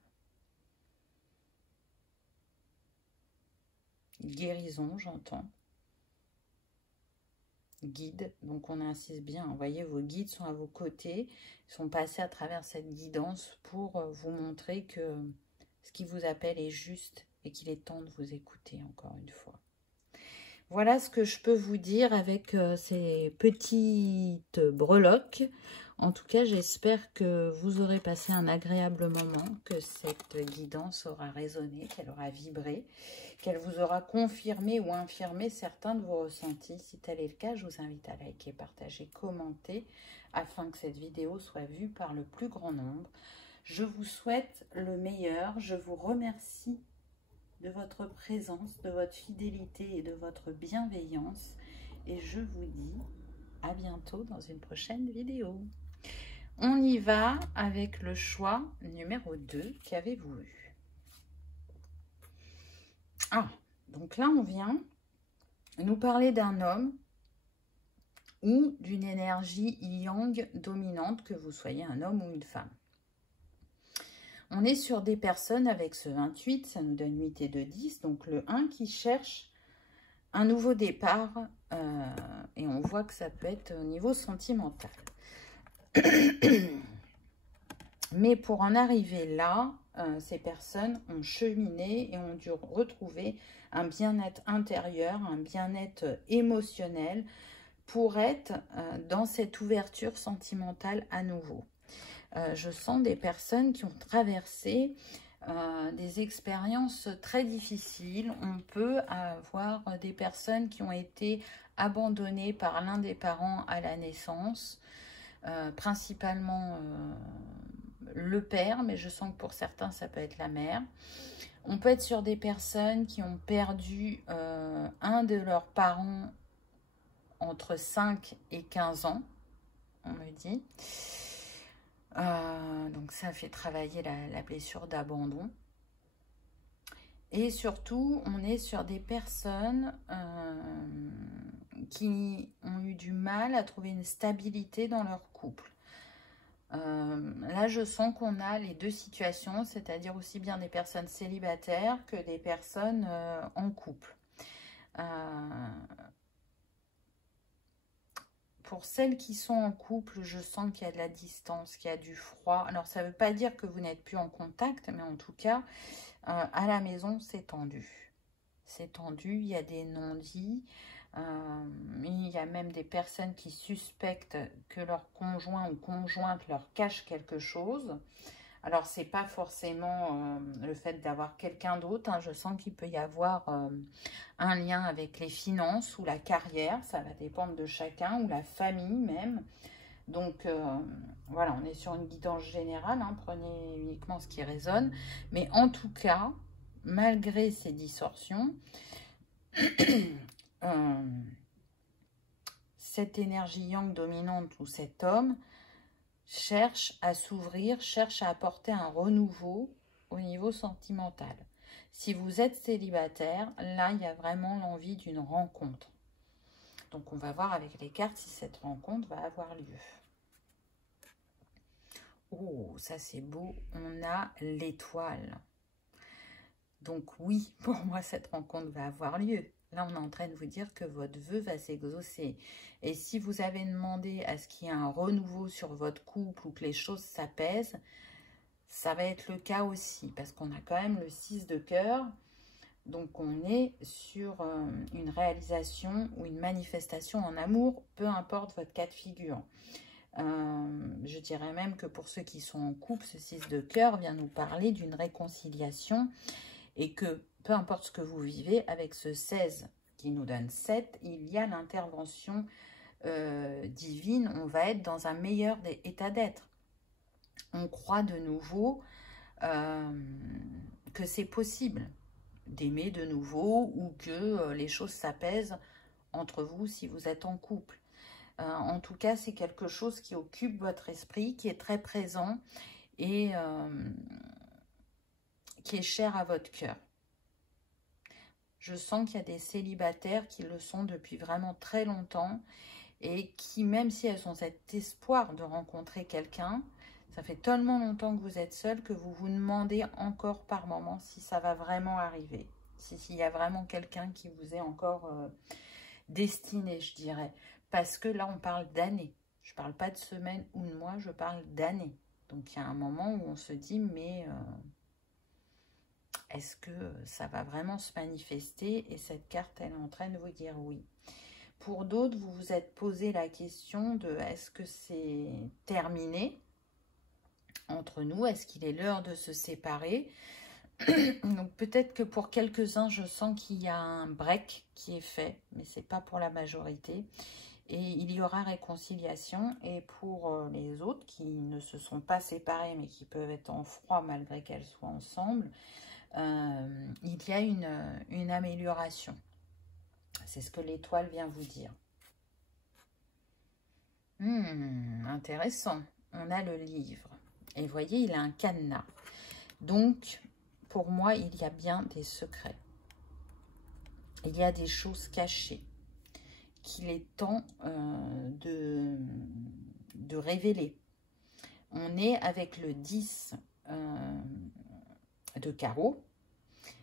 Guérison, j'entends. Guide, donc on insiste bien, vous voyez, vos guides sont à vos côtés, ils sont passés à travers cette guidance pour vous montrer que ce qui vous appelle est juste et qu'il est temps de vous écouter encore une fois. Voilà ce que je peux vous dire avec ces petites breloques. En tout cas, j'espère que vous aurez passé un agréable moment, que cette guidance aura résonné, qu'elle aura vibré, qu'elle vous aura confirmé ou infirmé certains de vos ressentis. Si tel est le cas, je vous invite à liker, partager, commenter, afin que cette vidéo soit vue par le plus grand nombre. Je vous souhaite le meilleur. Je vous remercie de votre présence, de votre fidélité et de votre bienveillance. Et je vous dis à bientôt dans une prochaine vidéo. On y va avec le choix numéro 2. Qu'avez-vous eu? Ah, donc là on vient nous parler d'un homme ou d'une énergie yang dominante, que vous soyez un homme ou une femme. On est sur des personnes avec ce 28, ça nous donne 8 et 2, 10, donc le 1 qui cherche un nouveau départ, et on voit que ça peut être au niveau sentimental. Mais pour en arriver là, ces personnes ont cheminé et ont dû retrouver un bien-être intérieur, un bien-être émotionnel pour être dans cette ouverture sentimentale à nouveau. Je sens des personnes qui ont traversé des expériences très difficiles. On peut avoir des personnes qui ont été abandonnées par l'un des parents à la naissance, principalement le père, mais je sens que pour certains ça peut être la mère. On peut être sur des personnes qui ont perdu un de leurs parents entre 5 et 15 ans, on me dit. Donc ça fait travailler la blessure d'abandon. Et surtout, on est sur des personnes qui ont eu du mal à trouver une stabilité dans leur couple. Là, je sens qu'on a les deux situations, c'est-à-dire aussi bien des personnes célibataires que des personnes en couple. Pour celles qui sont en couple, je sens qu'il y a de la distance, qu'il y a du froid. Alors, ça ne veut pas dire que vous n'êtes plus en contact, mais en tout cas, à la maison, c'est tendu. C'est tendu, il y a des non-dits. Il y a même des personnes qui suspectent que leur conjoint ou conjointe leur cache quelque chose. Alors, ce n'est pas forcément le fait d'avoir quelqu'un d'autre. Hein. Je sens qu'il peut y avoir un lien avec les finances ou la carrière. Ça va dépendre de chacun, ou la famille même. Donc, voilà, on est sur une guidance générale. Hein. Prenez uniquement ce qui résonne. Mais en tout cas, malgré ces distorsions, cette énergie yang dominante ou cet homme cherche à s'ouvrir, cherche à apporter un renouveau au niveau sentimental. Si vous êtes célibataire, là, il y a vraiment l'envie d'une rencontre. Donc, on va voir avec les cartes si cette rencontre va avoir lieu. Oh, ça c'est beau. On a l'étoile. Donc, oui, pour moi, cette rencontre va avoir lieu. Là, on est en train de vous dire que votre vœu va s'exaucer. Et si vous avez demandé à ce qu'il y ait un renouveau sur votre couple ou que les choses s'apaisent, ça va être le cas aussi. Parce qu'on a quand même le 6 de cœur. Donc, on est sur une réalisation ou une manifestation en amour, peu importe votre cas de figure. Je dirais même que pour ceux qui sont en couple, ce 6 de cœur vient nous parler d'une réconciliation et que peu importe ce que vous vivez, avec ce 16 qui nous donne 7, il y a l'intervention divine. On va être dans un meilleur état d'être. on croit de nouveau que c'est possible d'aimer de nouveau ou que les choses s'apaisent entre vous si vous êtes en couple. En tout cas, c'est quelque chose qui occupe votre esprit, qui est très présent et qui est cher à votre cœur. Je sens qu'il y a des célibataires qui le sont depuis vraiment très longtemps et qui, même si elles ont cet espoir de rencontrer quelqu'un, ça fait tellement longtemps que vous êtes seul que vous vous demandez encore par moment si ça va vraiment arriver. S'il y a vraiment quelqu'un qui vous est encore destiné, je dirais. Parce que là, on parle d'années. Je ne parle pas de semaines ou de mois, je parle d'années. Donc, il y a un moment où on se dit, mais est-ce que ça va vraiment se manifester? Et cette carte, elle est en train de vous dire oui. Pour d'autres, vous vous êtes posé la question de est-ce que c'est terminé entre nous? Est-ce qu'il est l'heure de se séparer? Donc peut-être que pour quelques-uns, je sens qu'il y a un break qui est fait, mais ce n'est pas pour la majorité. Et il y aura réconciliation. Et pour les autres qui ne se sont pas séparés, mais qui peuvent être en froid malgré qu'elles soient ensemble, il y a une amélioration. C'est ce que l'étoile vient vous dire. Intéressant. On a le livre. Et vous voyez, il a un cadenas. Donc, pour moi, il y a bien des secrets. Il y a des choses cachées qu'il est temps de révéler. On est avec le 10 de carreau.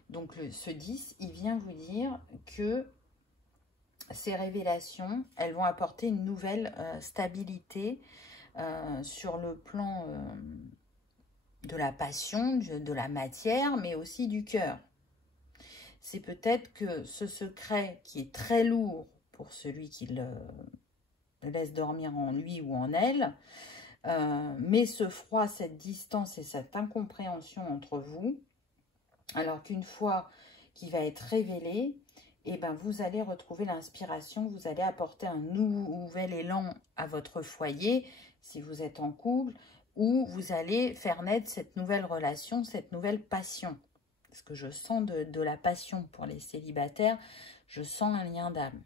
Donc, ce 10, il vient vous dire que ces révélations, elles vont apporter une nouvelle stabilité sur le plan de la passion, de la matière, mais aussi du cœur. C'est peut-être que ce secret qui est très lourd pour celui qui le laisse dormir en lui ou en elle, mais ce froid, cette distance et cette incompréhension entre vous, alors qu'une fois qu'il va être révélé, eh ben, vous allez retrouver l'inspiration, vous allez apporter un nouvel élan à votre foyer, si vous êtes en couple, où vous allez faire naître cette nouvelle relation, cette nouvelle passion. Parce que je sens de la passion pour les célibataires, je sens un lien d'âme.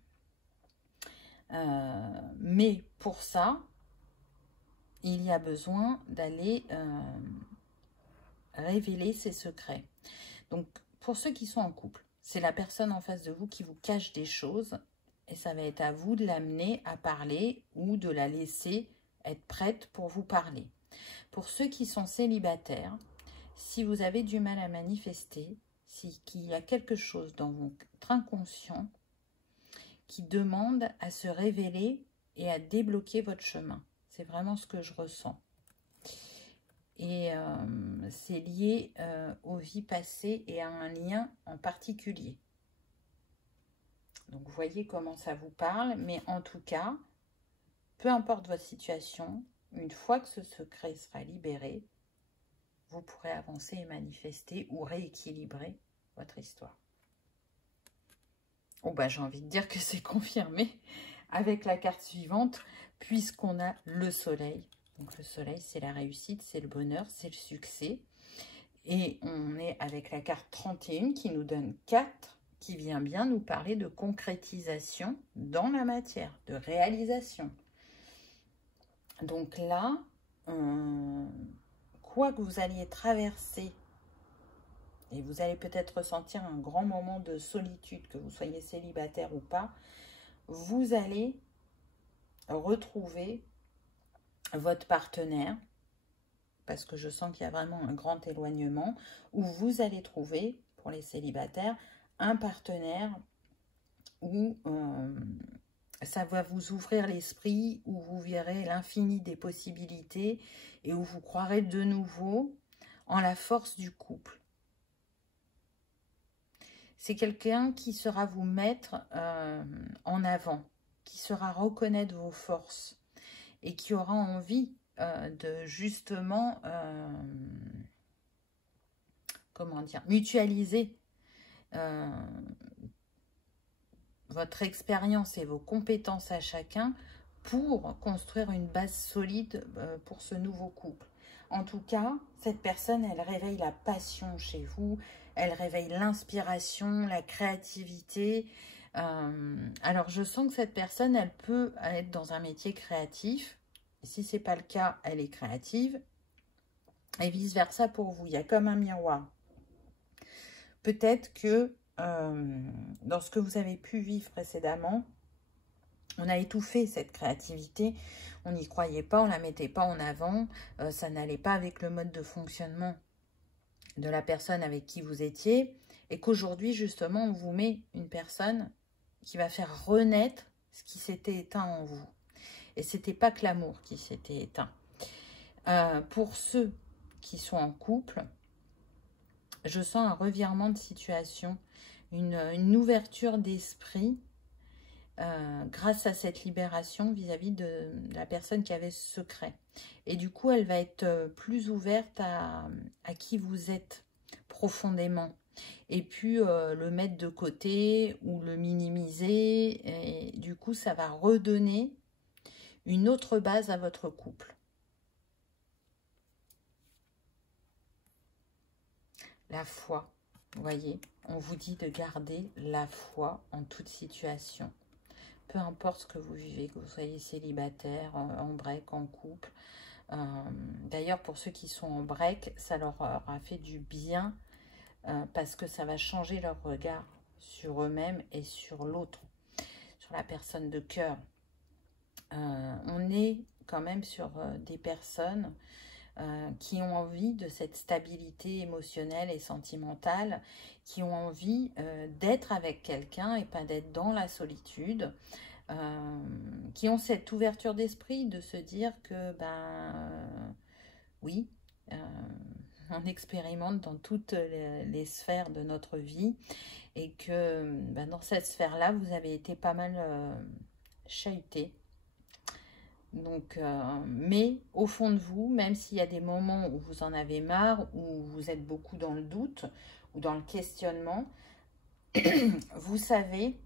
Mais pour ça, il y a besoin d'aller révéler ses secrets. Donc, pour ceux qui sont en couple, c'est la personne en face de vous qui vous cache des choses et ça va être à vous de l'amener à parler ou de la laisser être prête pour vous parler. Pour ceux qui sont célibataires, si vous avez du mal à manifester, qu'il y a quelque chose dans votre inconscient qui demande à se révéler et à débloquer votre chemin. C'est vraiment ce que je ressens. Et c'est lié aux vies passées et à un lien en particulier. Donc, vous voyez comment ça vous parle. Mais en tout cas, peu importe votre situation, une fois que ce secret sera libéré, vous pourrez avancer et manifester ou rééquilibrer votre histoire. Oh bah, j'ai envie de dire que c'est confirmé avec la carte suivante, puisqu'on a le soleil. Donc le soleil, c'est la réussite, c'est le bonheur, c'est le succès. Et on est avec la carte 31 qui nous donne 4, qui vient bien nous parler de concrétisation dans la matière, de réalisation. Donc là, quoi que vous alliez traverser, et vous allez peut-être ressentir un grand moment de solitude, que vous soyez célibataire ou pas, vous allez retrouver votre partenaire, parce que je sens qu'il y a vraiment un grand éloignement, où vous allez trouver, pour les célibataires, un partenaire où ça va vous ouvrir l'esprit, où vous verrez l'infini des possibilités et où vous croirez de nouveau en la force du couple. C'est quelqu'un qui saura vous mettre en avant, qui saura reconnaître vos forces et qui aura envie de justement, comment dire, mutualiser votre expérience et vos compétences à chacun pour construire une base solide pour ce nouveau couple. En tout cas, cette personne, elle réveille la passion chez vous, elle réveille l'inspiration, la créativité. Alors, je sens que cette personne, elle peut être dans un métier créatif. Si ce n'est pas le cas, elle est créative. Et vice-versa pour vous. Il y a comme un miroir. Peut-être que dans ce que vous avez pu vivre précédemment, on a étouffé cette créativité, on n'y croyait pas, on ne la mettait pas en avant, ça n'allait pas avec le mode de fonctionnement de la personne avec qui vous étiez, et qu'aujourd'hui, justement, on vous met une personne qui va faire renaître ce qui s'était éteint en vous. Et ce n'était pas que l'amour qui s'était éteint. Pour ceux qui sont en couple, je sens un revirement de situation, une ouverture d'esprit, grâce à cette libération vis-à-vis de la personne qui avait ce secret. Et du coup, elle va être plus ouverte à qui vous êtes profondément. Et puis, le mettre de côté ou le minimiser. Et du coup, ça va redonner une autre base à votre couple. La foi, vous voyez, on vous dit de garder la foi en toute situation. Peu importe ce que vous vivez, que vous soyez célibataire, en break, en couple. D'ailleurs, pour ceux qui sont en break, ça leur aura fait du bien parce que ça va changer leur regard sur eux-mêmes et sur l'autre, sur la personne de cœur. On est quand même sur des personnes qui ont envie de cette stabilité émotionnelle et sentimentale, qui ont envie d'être avec quelqu'un et pas d'être dans la solitude, qui ont cette ouverture d'esprit de se dire que, oui, on expérimente dans toutes les sphères de notre vie et que dans cette sphère-là, vous avez été pas mal chahuté. Donc, mais au fond de vous, même s'il y a des moments où vous en avez marre, où vous êtes beaucoup dans le doute ou dans le questionnement, vous savez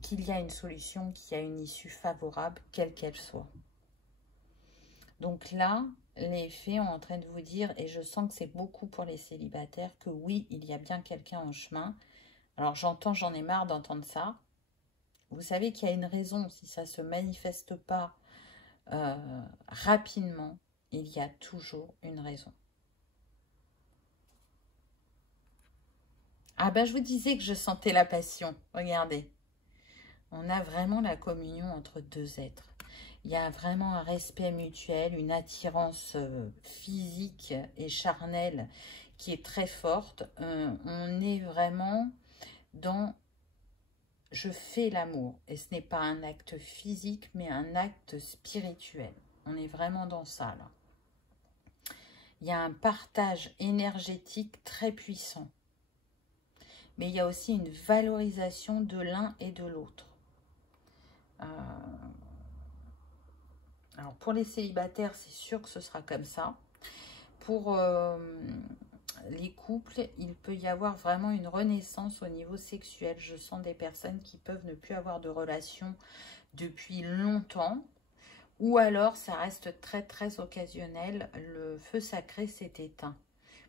qu'il y a une solution, qu'il y a une issue favorable, quelle qu'elle soit. Donc là, les fées sont en train de vous dire, et je sens que c'est beaucoup pour les célibataires, que oui, il y a bien quelqu'un en chemin. Alors j'entends, j'en ai marre d'entendre ça. Vous savez qu'il y a une raison, si ça ne se manifeste pas rapidement, il y a toujours une raison. Ah ben je vous disais que je sentais la passion, regardez. On a vraiment la communion entre deux êtres. Il y a vraiment un respect mutuel, une attirance physique et charnelle qui est très forte. On est vraiment dans « je fais l'amour ». Et ce n'est pas un acte physique, mais un acte spirituel. On est vraiment dans ça, là. Il y a un partage énergétique très puissant. Mais il y a aussi une valorisation de l'un et de l'autre. Alors, pour les célibataires, c'est sûr que ce sera comme ça. Pour les couples, il peut y avoir vraiment une renaissance au niveau sexuel. Je sens des personnes qui peuvent ne plus avoir de relation depuis longtemps. Ou alors, ça reste très, très occasionnel. Le feu sacré s'est éteint.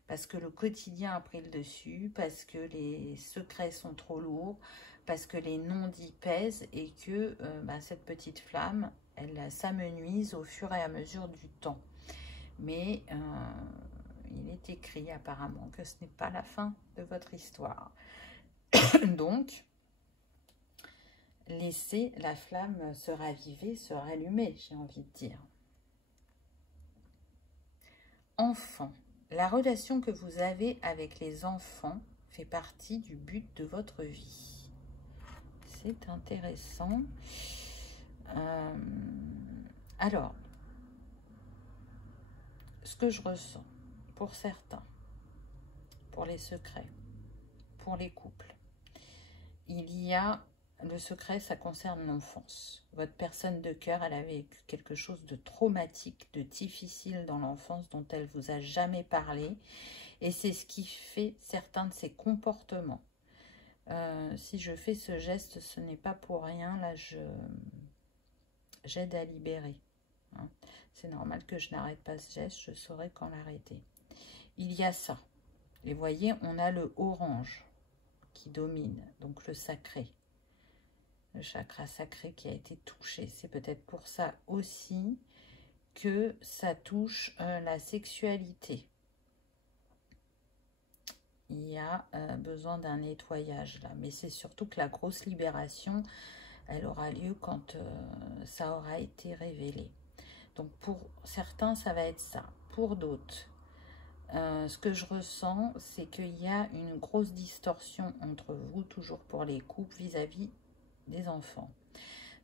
Parce que le quotidien a pris le dessus, parce que les secrets sont trop lourds, parce que les non-dits pèsent et que cette petite flamme, elle s'amenuise au fur et à mesure du temps. Mais il est écrit apparemment que ce n'est pas la fin de votre histoire. Donc, laissez la flamme se raviver, se rallumer, j'ai envie de dire. Enfant. La relation que vous avez avec les enfants fait partie du but de votre vie. C'est intéressant. Alors, ce que je ressens pour certains, pour les secrets, pour les couples, il y a le secret, ça concerne l'enfance. Votre personne de cœur, elle a vécu quelque chose de traumatique, de difficile dans l'enfance dont elle vous a jamais parlé. Et c'est ce qui fait certains de ses comportements. Si je fais ce geste, ce n'est pas pour rien. Là, j'aide à libérer. hein. C'est normal que je n'arrête pas ce geste, je saurai quand l'arrêter. Il y a ça. Et voyez, on a le orange qui domine, donc le sacré. Le chakra sacré qui a été touché. C'est peut-être pour ça aussi que ça touche la sexualité. Il y a besoin d'un nettoyage là. Mais c'est surtout que la grosse libération, elle aura lieu quand ça aura été révélé. Donc pour certains, ça va être ça. Pour d'autres, ce que je ressens, c'est qu'il y a une grosse distorsion entre vous, toujours pour les couples, vis-à-vis des enfants.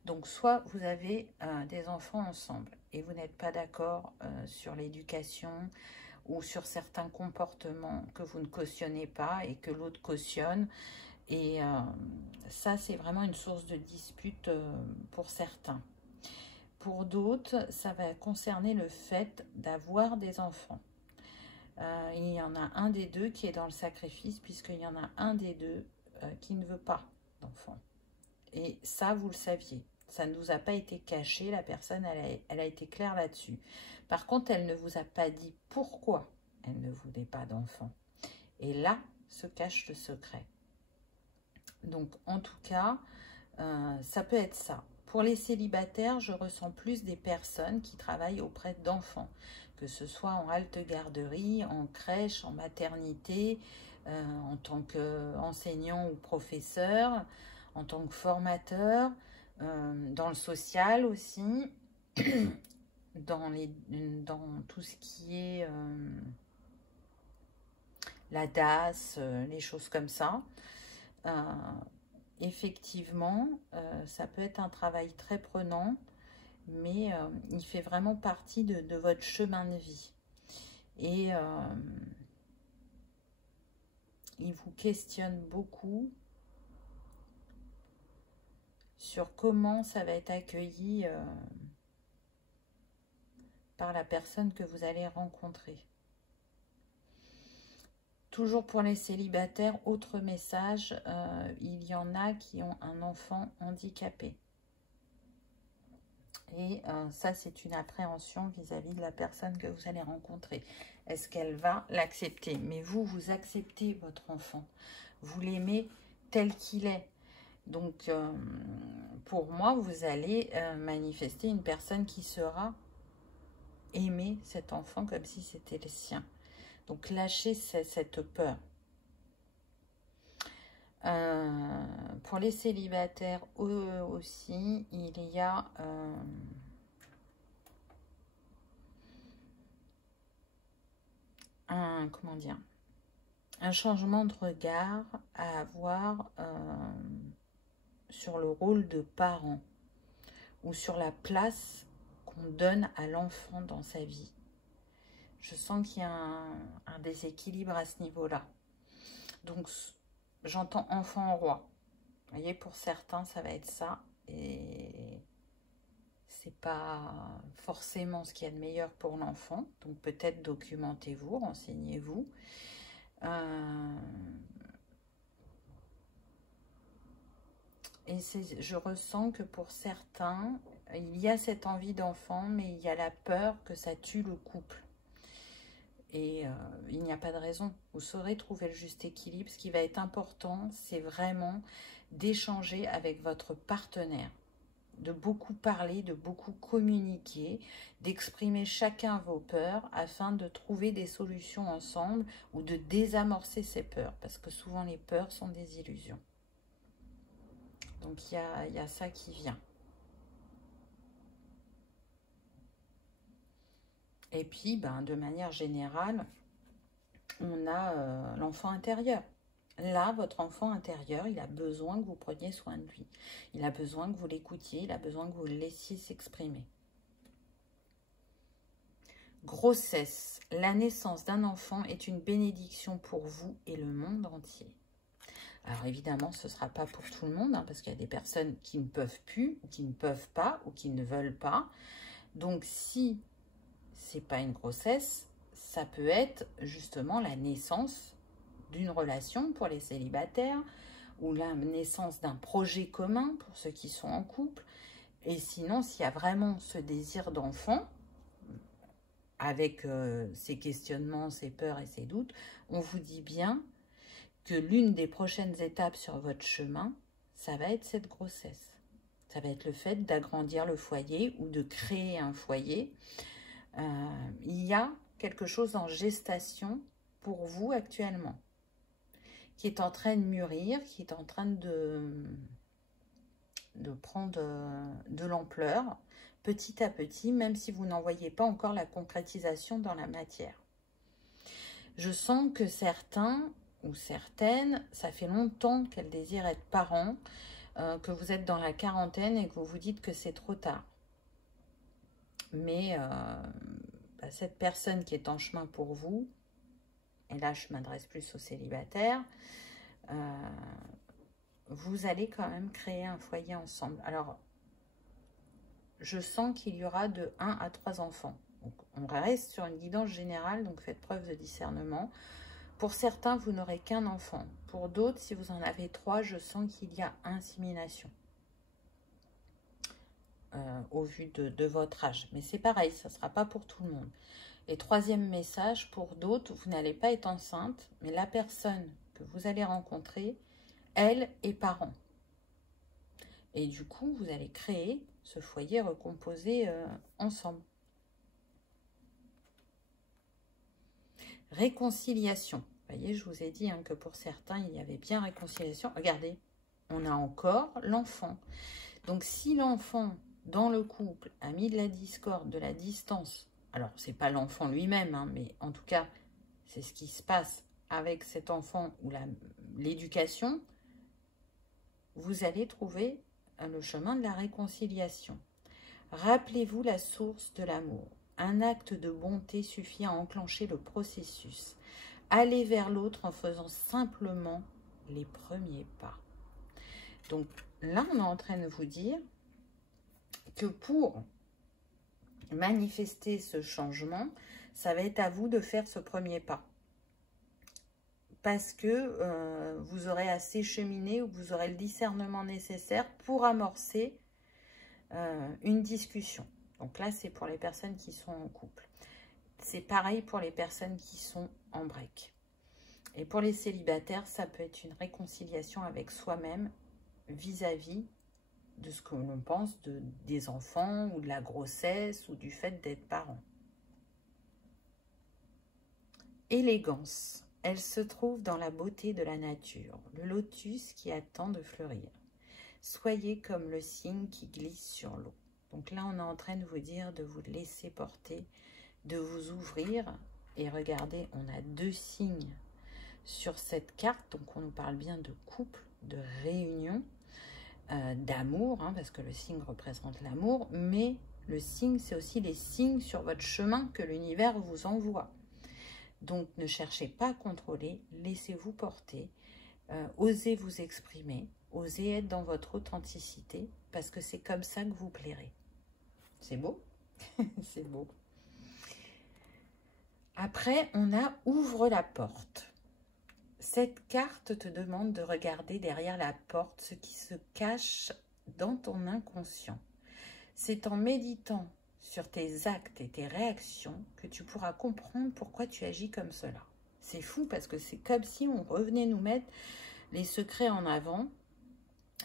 Donc soit vous avez des enfants ensemble et vous n'êtes pas d'accord sur l'éducation ou sur certains comportements que vous ne cautionnez pas et que l'autre cautionne. Et ça, c'est vraiment une source de dispute pour certains. Pour d'autres, ça va concerner le fait d'avoir des enfants. Il y en a un des deux qui est dans le sacrifice, puisqu'il y en a un des deux qui ne veut pas d'enfants. Et ça, vous le saviez. Ça ne vous a pas été caché. La personne, elle a été claire là-dessus. Par contre, elle ne vous a pas dit pourquoi elle ne voulait pas d'enfants. Et là se cache le secret. Donc, en tout cas, ça peut être ça. Pour les célibataires, je ressens plus des personnes qui travaillent auprès d'enfants, que ce soit en halte garderie, en crèche, en maternité, en tant qu'enseignant ou professeur, en tant que formateur, dans le social aussi, dans tout ce qui est la DAS, les choses comme ça. Effectivement, ça peut être un travail très prenant, mais il fait vraiment partie de votre chemin de vie. Et il vous questionne beaucoup sur comment ça va être accueilli par la personne que vous allez rencontrer. Toujours pour les célibataires, autre message, il y en a qui ont un enfant handicapé. Et ça, c'est une appréhension vis-à-vis de la personne que vous allez rencontrer. Est-ce qu'elle va l'accepter? Mais vous, vous acceptez votre enfant. Vous l'aimez tel qu'il est. Donc, pour moi, vous allez manifester une personne qui sera aimer cet enfant comme si c'était le sien. Donc, lâchez cette peur. Pour les célibataires aussi, il y a comment dire, un changement de regard à avoir sur le rôle de parent ou sur la place qu'on donne à l'enfant dans sa vie. Je sens qu'il y a un déséquilibre à ce niveau-là. Donc, j'entends enfant roi. Vous voyez, pour certains, ça va être ça. Et c'est pas forcément ce qu'il y a de meilleur pour l'enfant. Donc, peut-être documentez-vous, renseignez-vous. Et je ressens que pour certains, il y a cette envie d'enfant, mais il y a la peur que ça tue le couple. Et il n'y a pas de raison. Vous saurez trouver le juste équilibre. Ce qui va être important, c'est vraiment d'échanger avec votre partenaire, de beaucoup parler, de beaucoup communiquer, d'exprimer chacun vos peurs afin de trouver des solutions ensemble ou de désamorcer ces peurs. Parce que souvent, les peurs sont des illusions. Donc, il y a ça qui vient. Et puis, de manière générale, on a l'enfant intérieur. Là, votre enfant intérieur, il a besoin que vous preniez soin de lui. Il a besoin que vous l'écoutiez, il a besoin que vous le laissiez s'exprimer. Grossesse. La naissance d'un enfant est une bénédiction pour vous et le monde entier. Alors évidemment, ce ne sera pas pour tout le monde, parce qu'il y a des personnes qui ne peuvent plus, ou qui ne peuvent pas, ou qui ne veulent pas. Donc si ce n'est pas une grossesse, ça peut être justement la naissance d'une relation pour les célibataires, ou la naissance d'un projet commun pour ceux qui sont en couple. Et sinon, s'il y a vraiment ce désir d'enfant, avec ses questionnements, ses peurs et ses doutes, on vous dit bien que l'une des prochaines étapes sur votre chemin, ça va être cette grossesse. Ça va être le fait d'agrandir le foyer ou de créer un foyer. Il y a quelque chose en gestation pour vous actuellement, qui est en train de mûrir, qui est en train de prendre de l'ampleur, petit à petit, même si vous n'en voyez pas encore la concrétisation dans la matière. Je sens que certains ou certaines, ça fait longtemps qu'elles désirent être parents, que vous êtes dans la quarantaine et que vous vous dites que c'est trop tard. Mais cette personne qui est en chemin pour vous, et là je m'adresse plus aux célibataires, vous allez quand même créer un foyer ensemble. Alors, je sens qu'il y aura de 1 à 3 enfants. Donc, on reste sur une guidance générale, donc faites preuve de discernement. Pour certains, vous n'aurez qu'un enfant. Pour d'autres, si vous en avez 3, je sens qu'il y a insémination. Au vu de votre âge. Mais c'est pareil, ça ne sera pas pour tout le monde. Et troisième message, pour d'autres, vous n'allez pas être enceinte, mais la personne que vous allez rencontrer, elle est parent. Et du coup, vous allez créer ce foyer recomposé ensemble. Réconciliation. Vous voyez, je vous ai dit que pour certains, il y avait bien réconciliation. Regardez, on a encore l'enfant. Donc, si l'enfant, dans le couple, a mis de la discorde, de la distance, alors, ce n'est pas l'enfant lui-même, mais en tout cas, c'est ce qui se passe avec cet enfant ou l'éducation, vous allez trouver le chemin de la réconciliation. Rappelez-vous la source de l'amour. Un acte de bonté suffit à enclencher le processus. Allez vers l'autre en faisant simplement les premiers pas. Donc là, on est en train de vous dire que pour manifester ce changement, ça va être à vous de faire ce premier pas. Parce que vous aurez assez cheminé ou vous aurez le discernement nécessaire pour amorcer une discussion. Donc là, c'est pour les personnes qui sont en couple. C'est pareil pour les personnes qui sont en break. Et pour les célibataires, ça peut être une réconciliation avec soi-même vis-à-vis de ce que l'on pense des enfants ou de la grossesse ou du fait d'être parent. Élégance. Elle se trouve dans la beauté de la nature, le lotus qui attend de fleurir. Soyez comme le cygne qui glisse sur l'eau. Donc là, on est en train de vous dire de vous laisser porter, de vous ouvrir. Et regardez, on a 2 signes sur cette carte. Donc on nous parle bien de couple, de réunion, d'amour, parce que le signe représente l'amour. Mais le signe, c'est aussi les signes sur votre chemin que l'univers vous envoie. Donc, ne cherchez pas à contrôler, laissez-vous porter, osez vous exprimer, osez être dans votre authenticité, parce que c'est comme ça que vous plairez. C'est beau? C'est beau. Après, on a « Ouvre la porte ». Cette carte te demande de regarder derrière la porte ce qui se cache dans ton inconscient. C'est en méditant sur tes actes et tes réactions que tu pourras comprendre pourquoi tu agis comme cela. C'est fou parce que c'est comme si on revenait nous mettre les secrets en avant.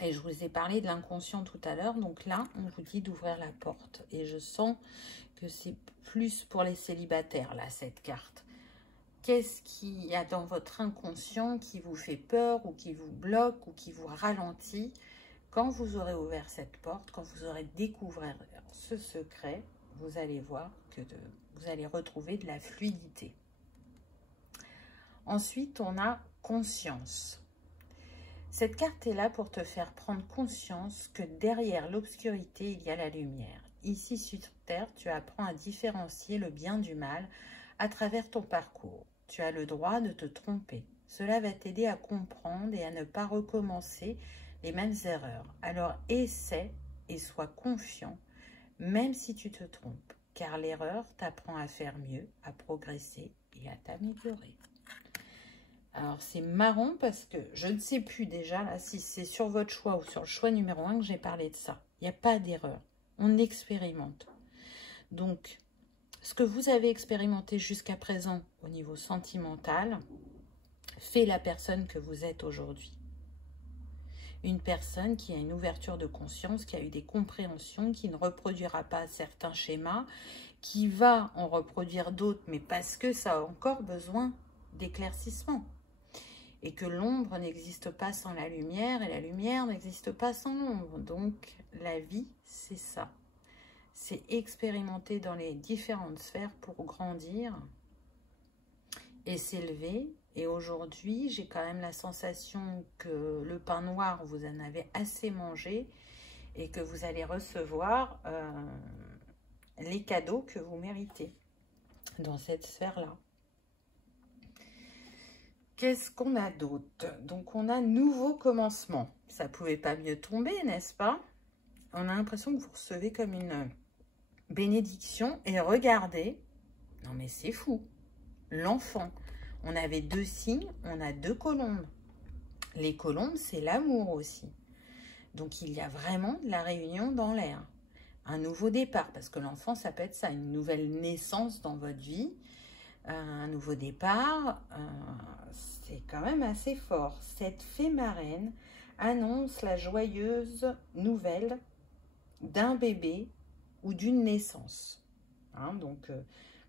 Et je vous ai parlé de l'inconscient tout à l'heure. Donc là, on vous dit d'ouvrir la porte. Et je sens que c'est plus pour les célibataires, là, cette carte. Qu'est-ce qu'il y a dans votre inconscient qui vous fait peur ou qui vous bloque ou qui vous ralentit? Quand vous aurez ouvert cette porte, quand vous aurez découvert ce secret, vous allez voir que vous allez retrouver de la fluidité. Ensuite, on a conscience. Cette carte est là pour te faire prendre conscience que derrière l'obscurité, il y a la lumière. Ici, sur Terre, tu apprends à différencier le bien du mal à travers ton parcours. Tu as le droit de te tromper. Cela va t'aider à comprendre et à ne pas recommencer les mêmes erreurs. Alors essaie et sois confiant, même si tu te trompes, car l'erreur t'apprend à faire mieux, à progresser et à t'améliorer. Alors, c'est marrant parce que je ne sais plus déjà là, si c'est sur votre choix ou sur le choix numéro 1 que j'ai parlé de ça. Il n'y a pas d'erreur. On expérimente. Donc, ce que vous avez expérimenté jusqu'à présent au niveau sentimental fait la personne que vous êtes aujourd'hui. Une personne qui a une ouverture de conscience, qui a eu des compréhensions, qui ne reproduira pas certains schémas, qui va en reproduire d'autres, mais parce que ça a encore besoin d'éclaircissement. Et que l'ombre n'existe pas sans la lumière, et la lumière n'existe pas sans l'ombre. Donc, la vie, c'est ça. C'est expérimenter dans les différentes sphères pour grandir et s'élever. Et aujourd'hui, j'ai quand même la sensation que le pain noir, vous en avez assez mangé et que vous allez recevoir les cadeaux que vous méritez dans cette sphère-là. Qu'est-ce qu'on a d'autre? Donc, on a nouveau commencement. Ça ne pouvait pas mieux tomber, n'est-ce pas? On a l'impression que vous recevez comme une bénédiction. Et regardez, non mais c'est fou, l'enfant. On avait 2 signes, on a 2 colombes. Les colombes, c'est l'amour aussi. Donc, il y a vraiment de la réunion dans l'air. Un nouveau départ, parce que l'enfant, ça peut être ça, une nouvelle naissance dans votre vie. Un nouveau départ, c'est quand même assez fort. Cette fée marraine annonce la joyeuse nouvelle d'un bébé ou d'une naissance. Hein, donc,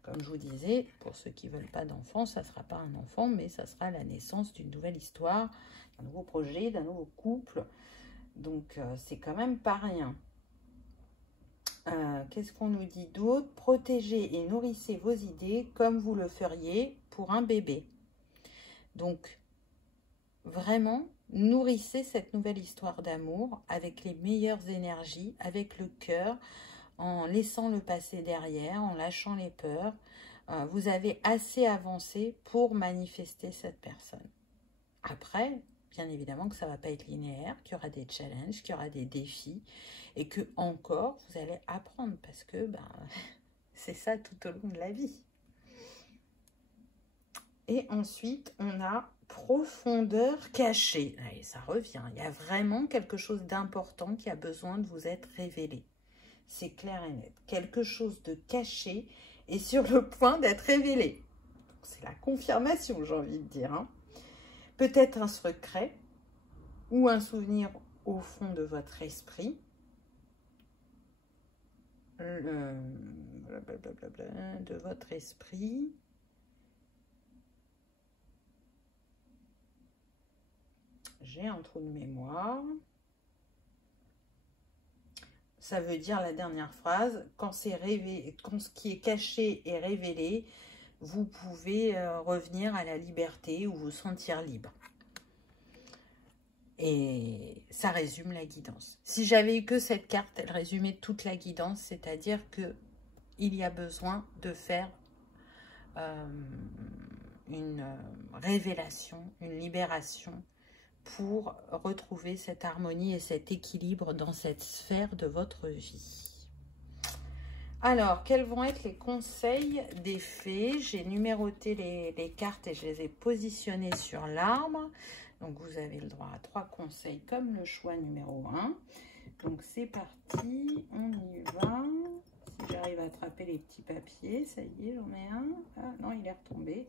comme je vous disais, pour ceux qui ne veulent pas d'enfant, ça ne sera pas un enfant, mais ça sera la naissance d'une nouvelle histoire, d'un nouveau projet, d'un nouveau couple. Donc, c'est quand même pas rien. Qu'est-ce qu'on nous dit d'autre? Protégez et nourrissez vos idées comme vous le feriez pour un bébé. Donc, vraiment, nourrissez cette nouvelle histoire d'amour avec les meilleures énergies, avec le cœur, en laissant le passé derrière, en lâchant les peurs. Vous avez assez avancé pour manifester cette personne. Après, bien évidemment que ça ne va pas être linéaire, qu'il y aura des challenges, qu'il y aura des défis et que encore vous allez apprendre parce que c'est ça tout au long de la vie. Et ensuite, on a profondeur cachée. Allez, ça revient. Il y a vraiment quelque chose d'important qui a besoin de vous être révélé. C'est clair et net. Quelque chose de caché est sur le point d'être révélé. C'est la confirmation, j'ai envie de dire. Hein. Peut-être un secret ou un souvenir au fond de votre esprit. De votre esprit. J'ai un trou de mémoire. Ça veut dire la dernière phrase, quand c'est révélé, quand ce qui est caché est révélé, vous pouvez revenir à la liberté ou vous sentir libre. Et ça résume la guidance. Si j'avais eu que cette carte, elle résumait toute la guidance, c'est-à-dire que il y a besoin de faire une révélation, une libération pour retrouver cette harmonie et cet équilibre dans cette sphère de votre vie. Alors, quels vont être les conseils des fées? J'ai numéroté les cartes et je les ai positionnées sur l'arbre. Donc, vous avez le droit à 3 conseils comme le choix numéro 1. Donc, c'est parti, on y va. Si j'arrive à attraper les petits papiers, ça y est, j'en ai un. Ah non, il est retombé.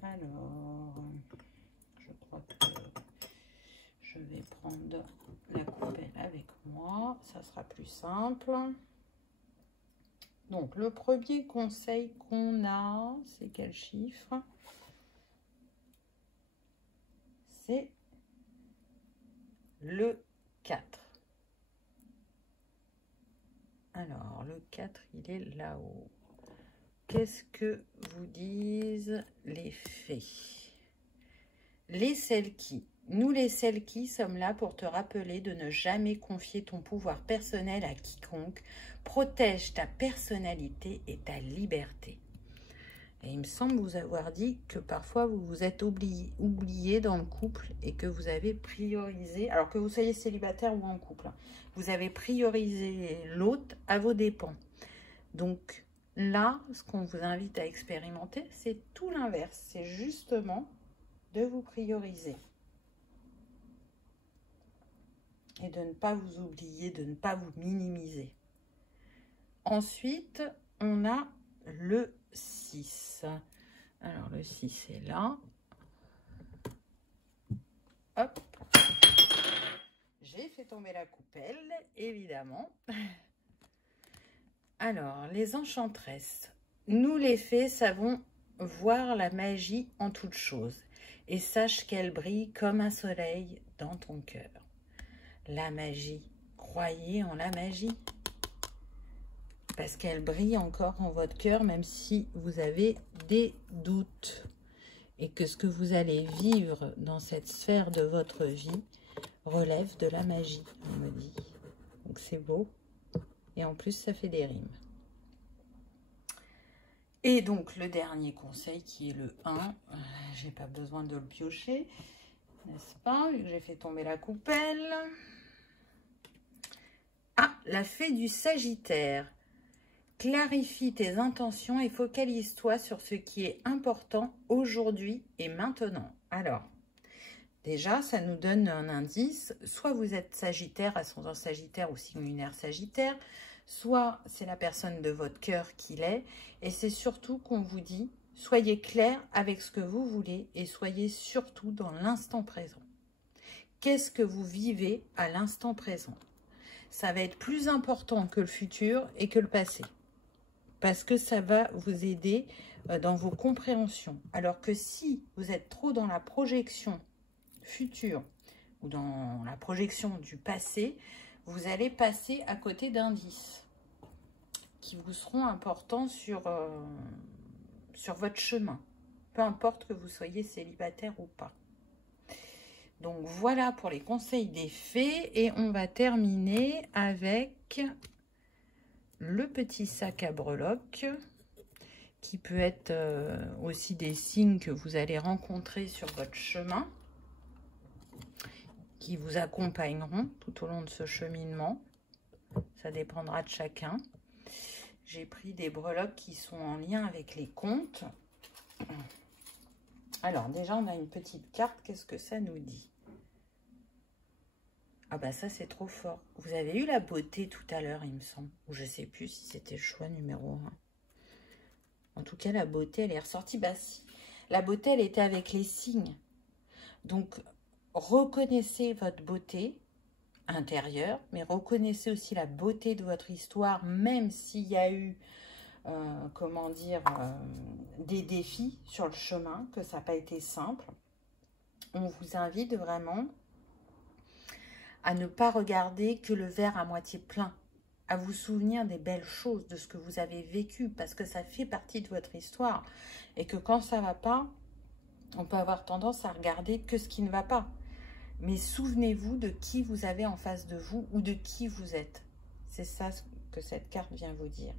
Alors, je crois que je vais prendre la coupelle avec moi. Ça sera plus simple. Donc, le premier conseil qu'on a, c'est quel chiffre? C'est le 4. Alors, le 4, il est là-haut. Qu'est-ce que vous disent les fées? Les Selkies. Nous, les Selkies, sommes là pour te rappeler de ne jamais confier ton pouvoir personnel à quiconque. Protège ta personnalité et ta liberté. Et il me semble vous avoir dit que parfois vous vous êtes oublié dans le couple et que vous avez priorisé, alors que vous soyez célibataire ou en couple, hein, vous avez priorisé l'autre à vos dépens. Donc, là, ce qu'on vous invite à expérimenter, c'est tout l'inverse. C'est justement de vous prioriser. Et de ne pas vous oublier, de ne pas vous minimiser. Ensuite, on a le 6. Alors, le 6 est là. Hop. J'ai fait tomber la coupelle, évidemment. Alors, les enchantresses. Nous, les fées, savons voir la magie en toutes choses. Et sache qu'elle brille comme un soleil dans ton cœur. La magie. Croyez en la magie. Parce qu'elle brille encore en votre cœur, même si vous avez des doutes. Et que ce que vous allez vivre dans cette sphère de votre vie relève de la magie, on me dit. Donc c'est beau. Et en plus, ça fait des rimes. Et donc, le dernier conseil qui est le 1. J'ai pas besoin de le piocher, n'est-ce pas, vu que j'ai fait tomber la coupelle. Ah, la fée du Sagittaire. Clarifie tes intentions et focalise-toi sur ce qui est important aujourd'hui et maintenant. Alors, déjà, ça nous donne un indice. Soit vous êtes Sagittaire, ascendant Sagittaire ou signe lunaire Sagittaire, soit c'est la personne de votre cœur qui l'est. Et c'est surtout qu'on vous dit, soyez clair avec ce que vous voulez et soyez surtout dans l'instant présent. Qu'est-ce que vous vivez à l'instant présent? Ça va être plus important que le futur et que le passé. Parce que ça va vous aider dans vos compréhensions. Alors que si vous êtes trop dans la projection future ou dans la projection du passé, vous allez passer à côté d'indices qui vous seront importants sur votre chemin. Peu importe que vous soyez célibataire ou pas. Donc voilà pour les conseils des fées. Et on va terminer avec le petit sac à breloques, qui peut être aussi des signes que vous allez rencontrer sur votre chemin, qui vous accompagneront tout au long de ce cheminement. Ça dépendra de chacun. J'ai pris des breloques qui sont en lien avec les contes. Alors déjà, on a une petite carte. Qu'est-ce que ça nous dit? Ah bah ça, c'est trop fort. Vous avez eu la beauté tout à l'heure, il me semble. Ou je sais plus si c'était le choix numéro 1. En tout cas, la beauté, elle est ressortie. Bah si. La beauté, elle était avec les signes. Donc, reconnaissez votre beauté intérieure, mais reconnaissez aussi la beauté de votre histoire, même s'il y a eu, comment dire, des défis sur le chemin, que ça n'a pas été simple. On vous invite vraiment à ne pas regarder que le verre à moitié plein, à vous souvenir des belles choses, de ce que vous avez vécu, parce que ça fait partie de votre histoire. Et que quand ça ne va pas, on peut avoir tendance à regarder que ce qui ne va pas. Mais souvenez-vous de qui vous avez en face de vous ou de qui vous êtes. C'est ça que cette carte vient vous dire.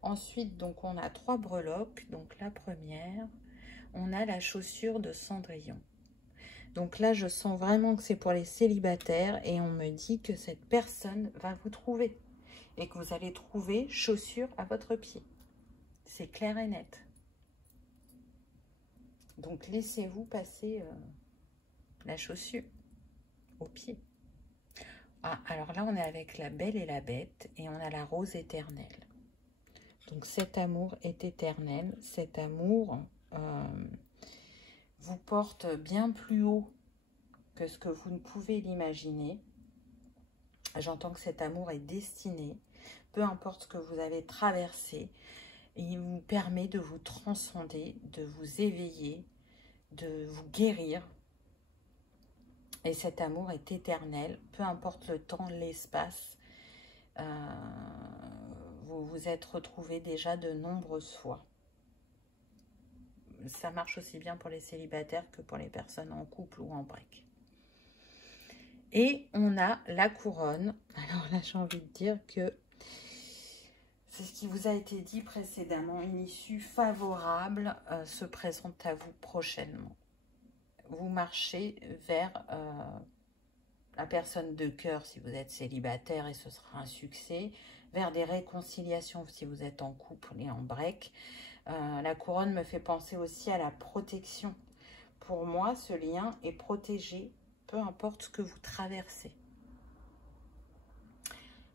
Ensuite, donc, on a 3 breloques. Donc, la première, on a la chaussure de Cendrillon. Donc là, je sens vraiment que c'est pour les célibataires et on me dit que cette personne va vous trouver et que vous allez trouver chaussure à votre pied. C'est clair et net. Donc, laissez-vous passer la chaussure au pied. Ah, alors là, on est avec la Belle et la Bête et on a la rose éternelle. Donc, cet amour est éternel. Cet amour vous porte bien plus haut que ce que vous ne pouvez l'imaginer. J'entends que cet amour est destiné, peu importe ce que vous avez traversé, il vous permet de vous transcender, de vous éveiller, de vous guérir. Et cet amour est éternel, peu importe le temps, l'espace. Vous vous êtes retrouvés déjà de nombreuses fois. Ça marche aussi bien pour les célibataires que pour les personnes en couple ou en break. Et on a la couronne. Alors là, j'ai envie de dire que c'est ce qui vous a été dit précédemment. Une issue favorable se présente à vous prochainement. Vous marchez vers la personne de cœur si vous êtes célibataire et ce sera un succès, vers des réconciliations si vous êtes en couple et en break. La couronne me fait penser aussi à la protection. Pour moi, ce lien est protégé, peu importe ce que vous traversez.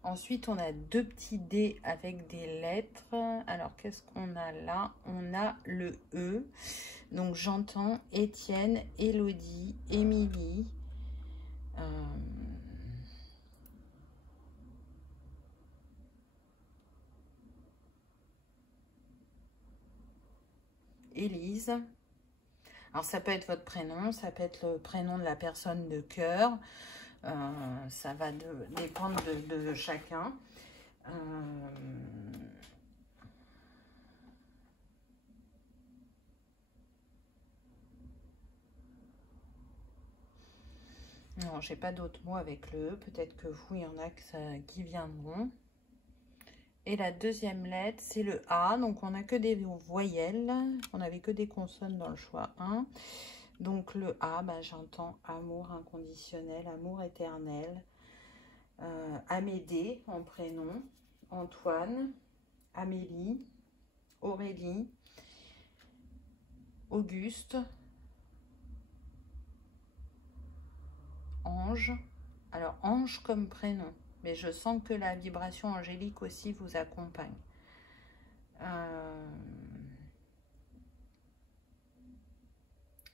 Ensuite, on a 2 petits dés avec des lettres. Alors, qu'est-ce qu'on a là? On a le E. Donc, j'entends Étienne, Élodie, Émilie. Élise. Alors, ça peut être votre prénom, ça peut être le prénom de la personne de cœur. Ça va dépendre de chacun. Non, j'ai pas d'autres mots avec le E. Peut-être que vous, il y en a qui viendront. Et la deuxième lettre, c'est le A. Donc, on n'a que des voyelles. On n'avait que des consonnes dans le choix 1. Donc, le A, bah, j'entends amour inconditionnel, amour éternel. Amédée en prénom. Antoine, Amélie, Aurélie, Auguste, Ange. Alors, Ange comme prénom. Mais je sens que la vibration angélique aussi vous accompagne.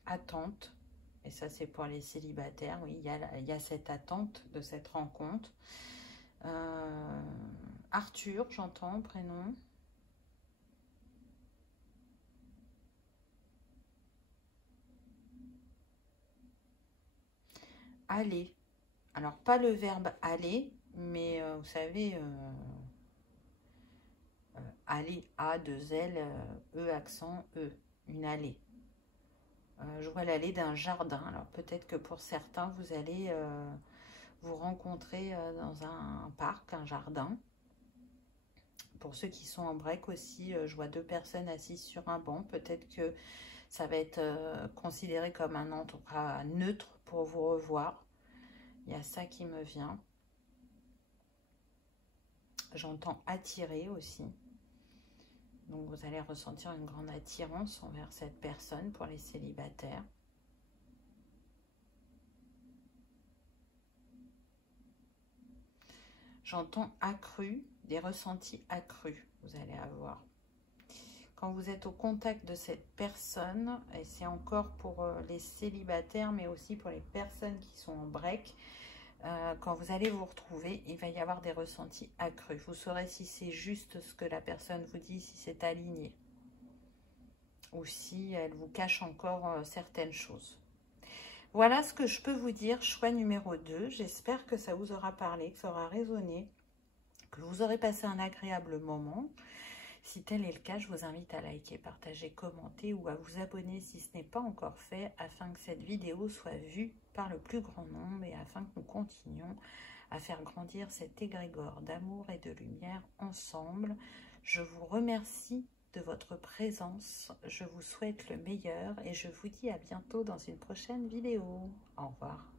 Attente. Et ça, c'est pour les célibataires. Oui, il y a cette attente de cette rencontre. Arthur, j'entends, prénom. Aller. Alors, pas le verbe aller, mais vous savez, aller, A, 2 L, E, accent, E, une allée. Je vois l'allée d'un jardin. Alors, peut-être que pour certains, vous allez vous rencontrer dans un parc, un jardin. Pour ceux qui sont en break aussi, je vois 2 personnes assises sur un banc. Peut-être que ça va être considéré comme un endroit neutre pour vous revoir. Il y a ça qui me vient. J'entends attirer aussi. Donc, vous allez ressentir une grande attirance envers cette personne pour les célibataires. J'entends accru, des ressentis accrus, vous allez avoir. Quand vous êtes au contact de cette personne, et c'est encore pour les célibataires, mais aussi pour les personnes qui sont en break, quand vous allez vous retrouver, il va y avoir des ressentis accrus. Vous saurez si c'est juste ce que la personne vous dit, si c'est aligné. Ou si elle vous cache encore certaines choses. Voilà ce que je peux vous dire, choix numéro 2. J'espère que ça vous aura parlé, que ça aura résonné, que vous aurez passé un agréable moment. Si tel est le cas, je vous invite à liker, partager, commenter ou à vous abonner si ce n'est pas encore fait afin que cette vidéo soit vue par le plus grand nombre et afin que nous continuions à faire grandir cet égrégore d'amour et de lumière ensemble. Je vous remercie de votre présence. Je vous souhaite le meilleur et je vous dis à bientôt dans une prochaine vidéo. Au revoir.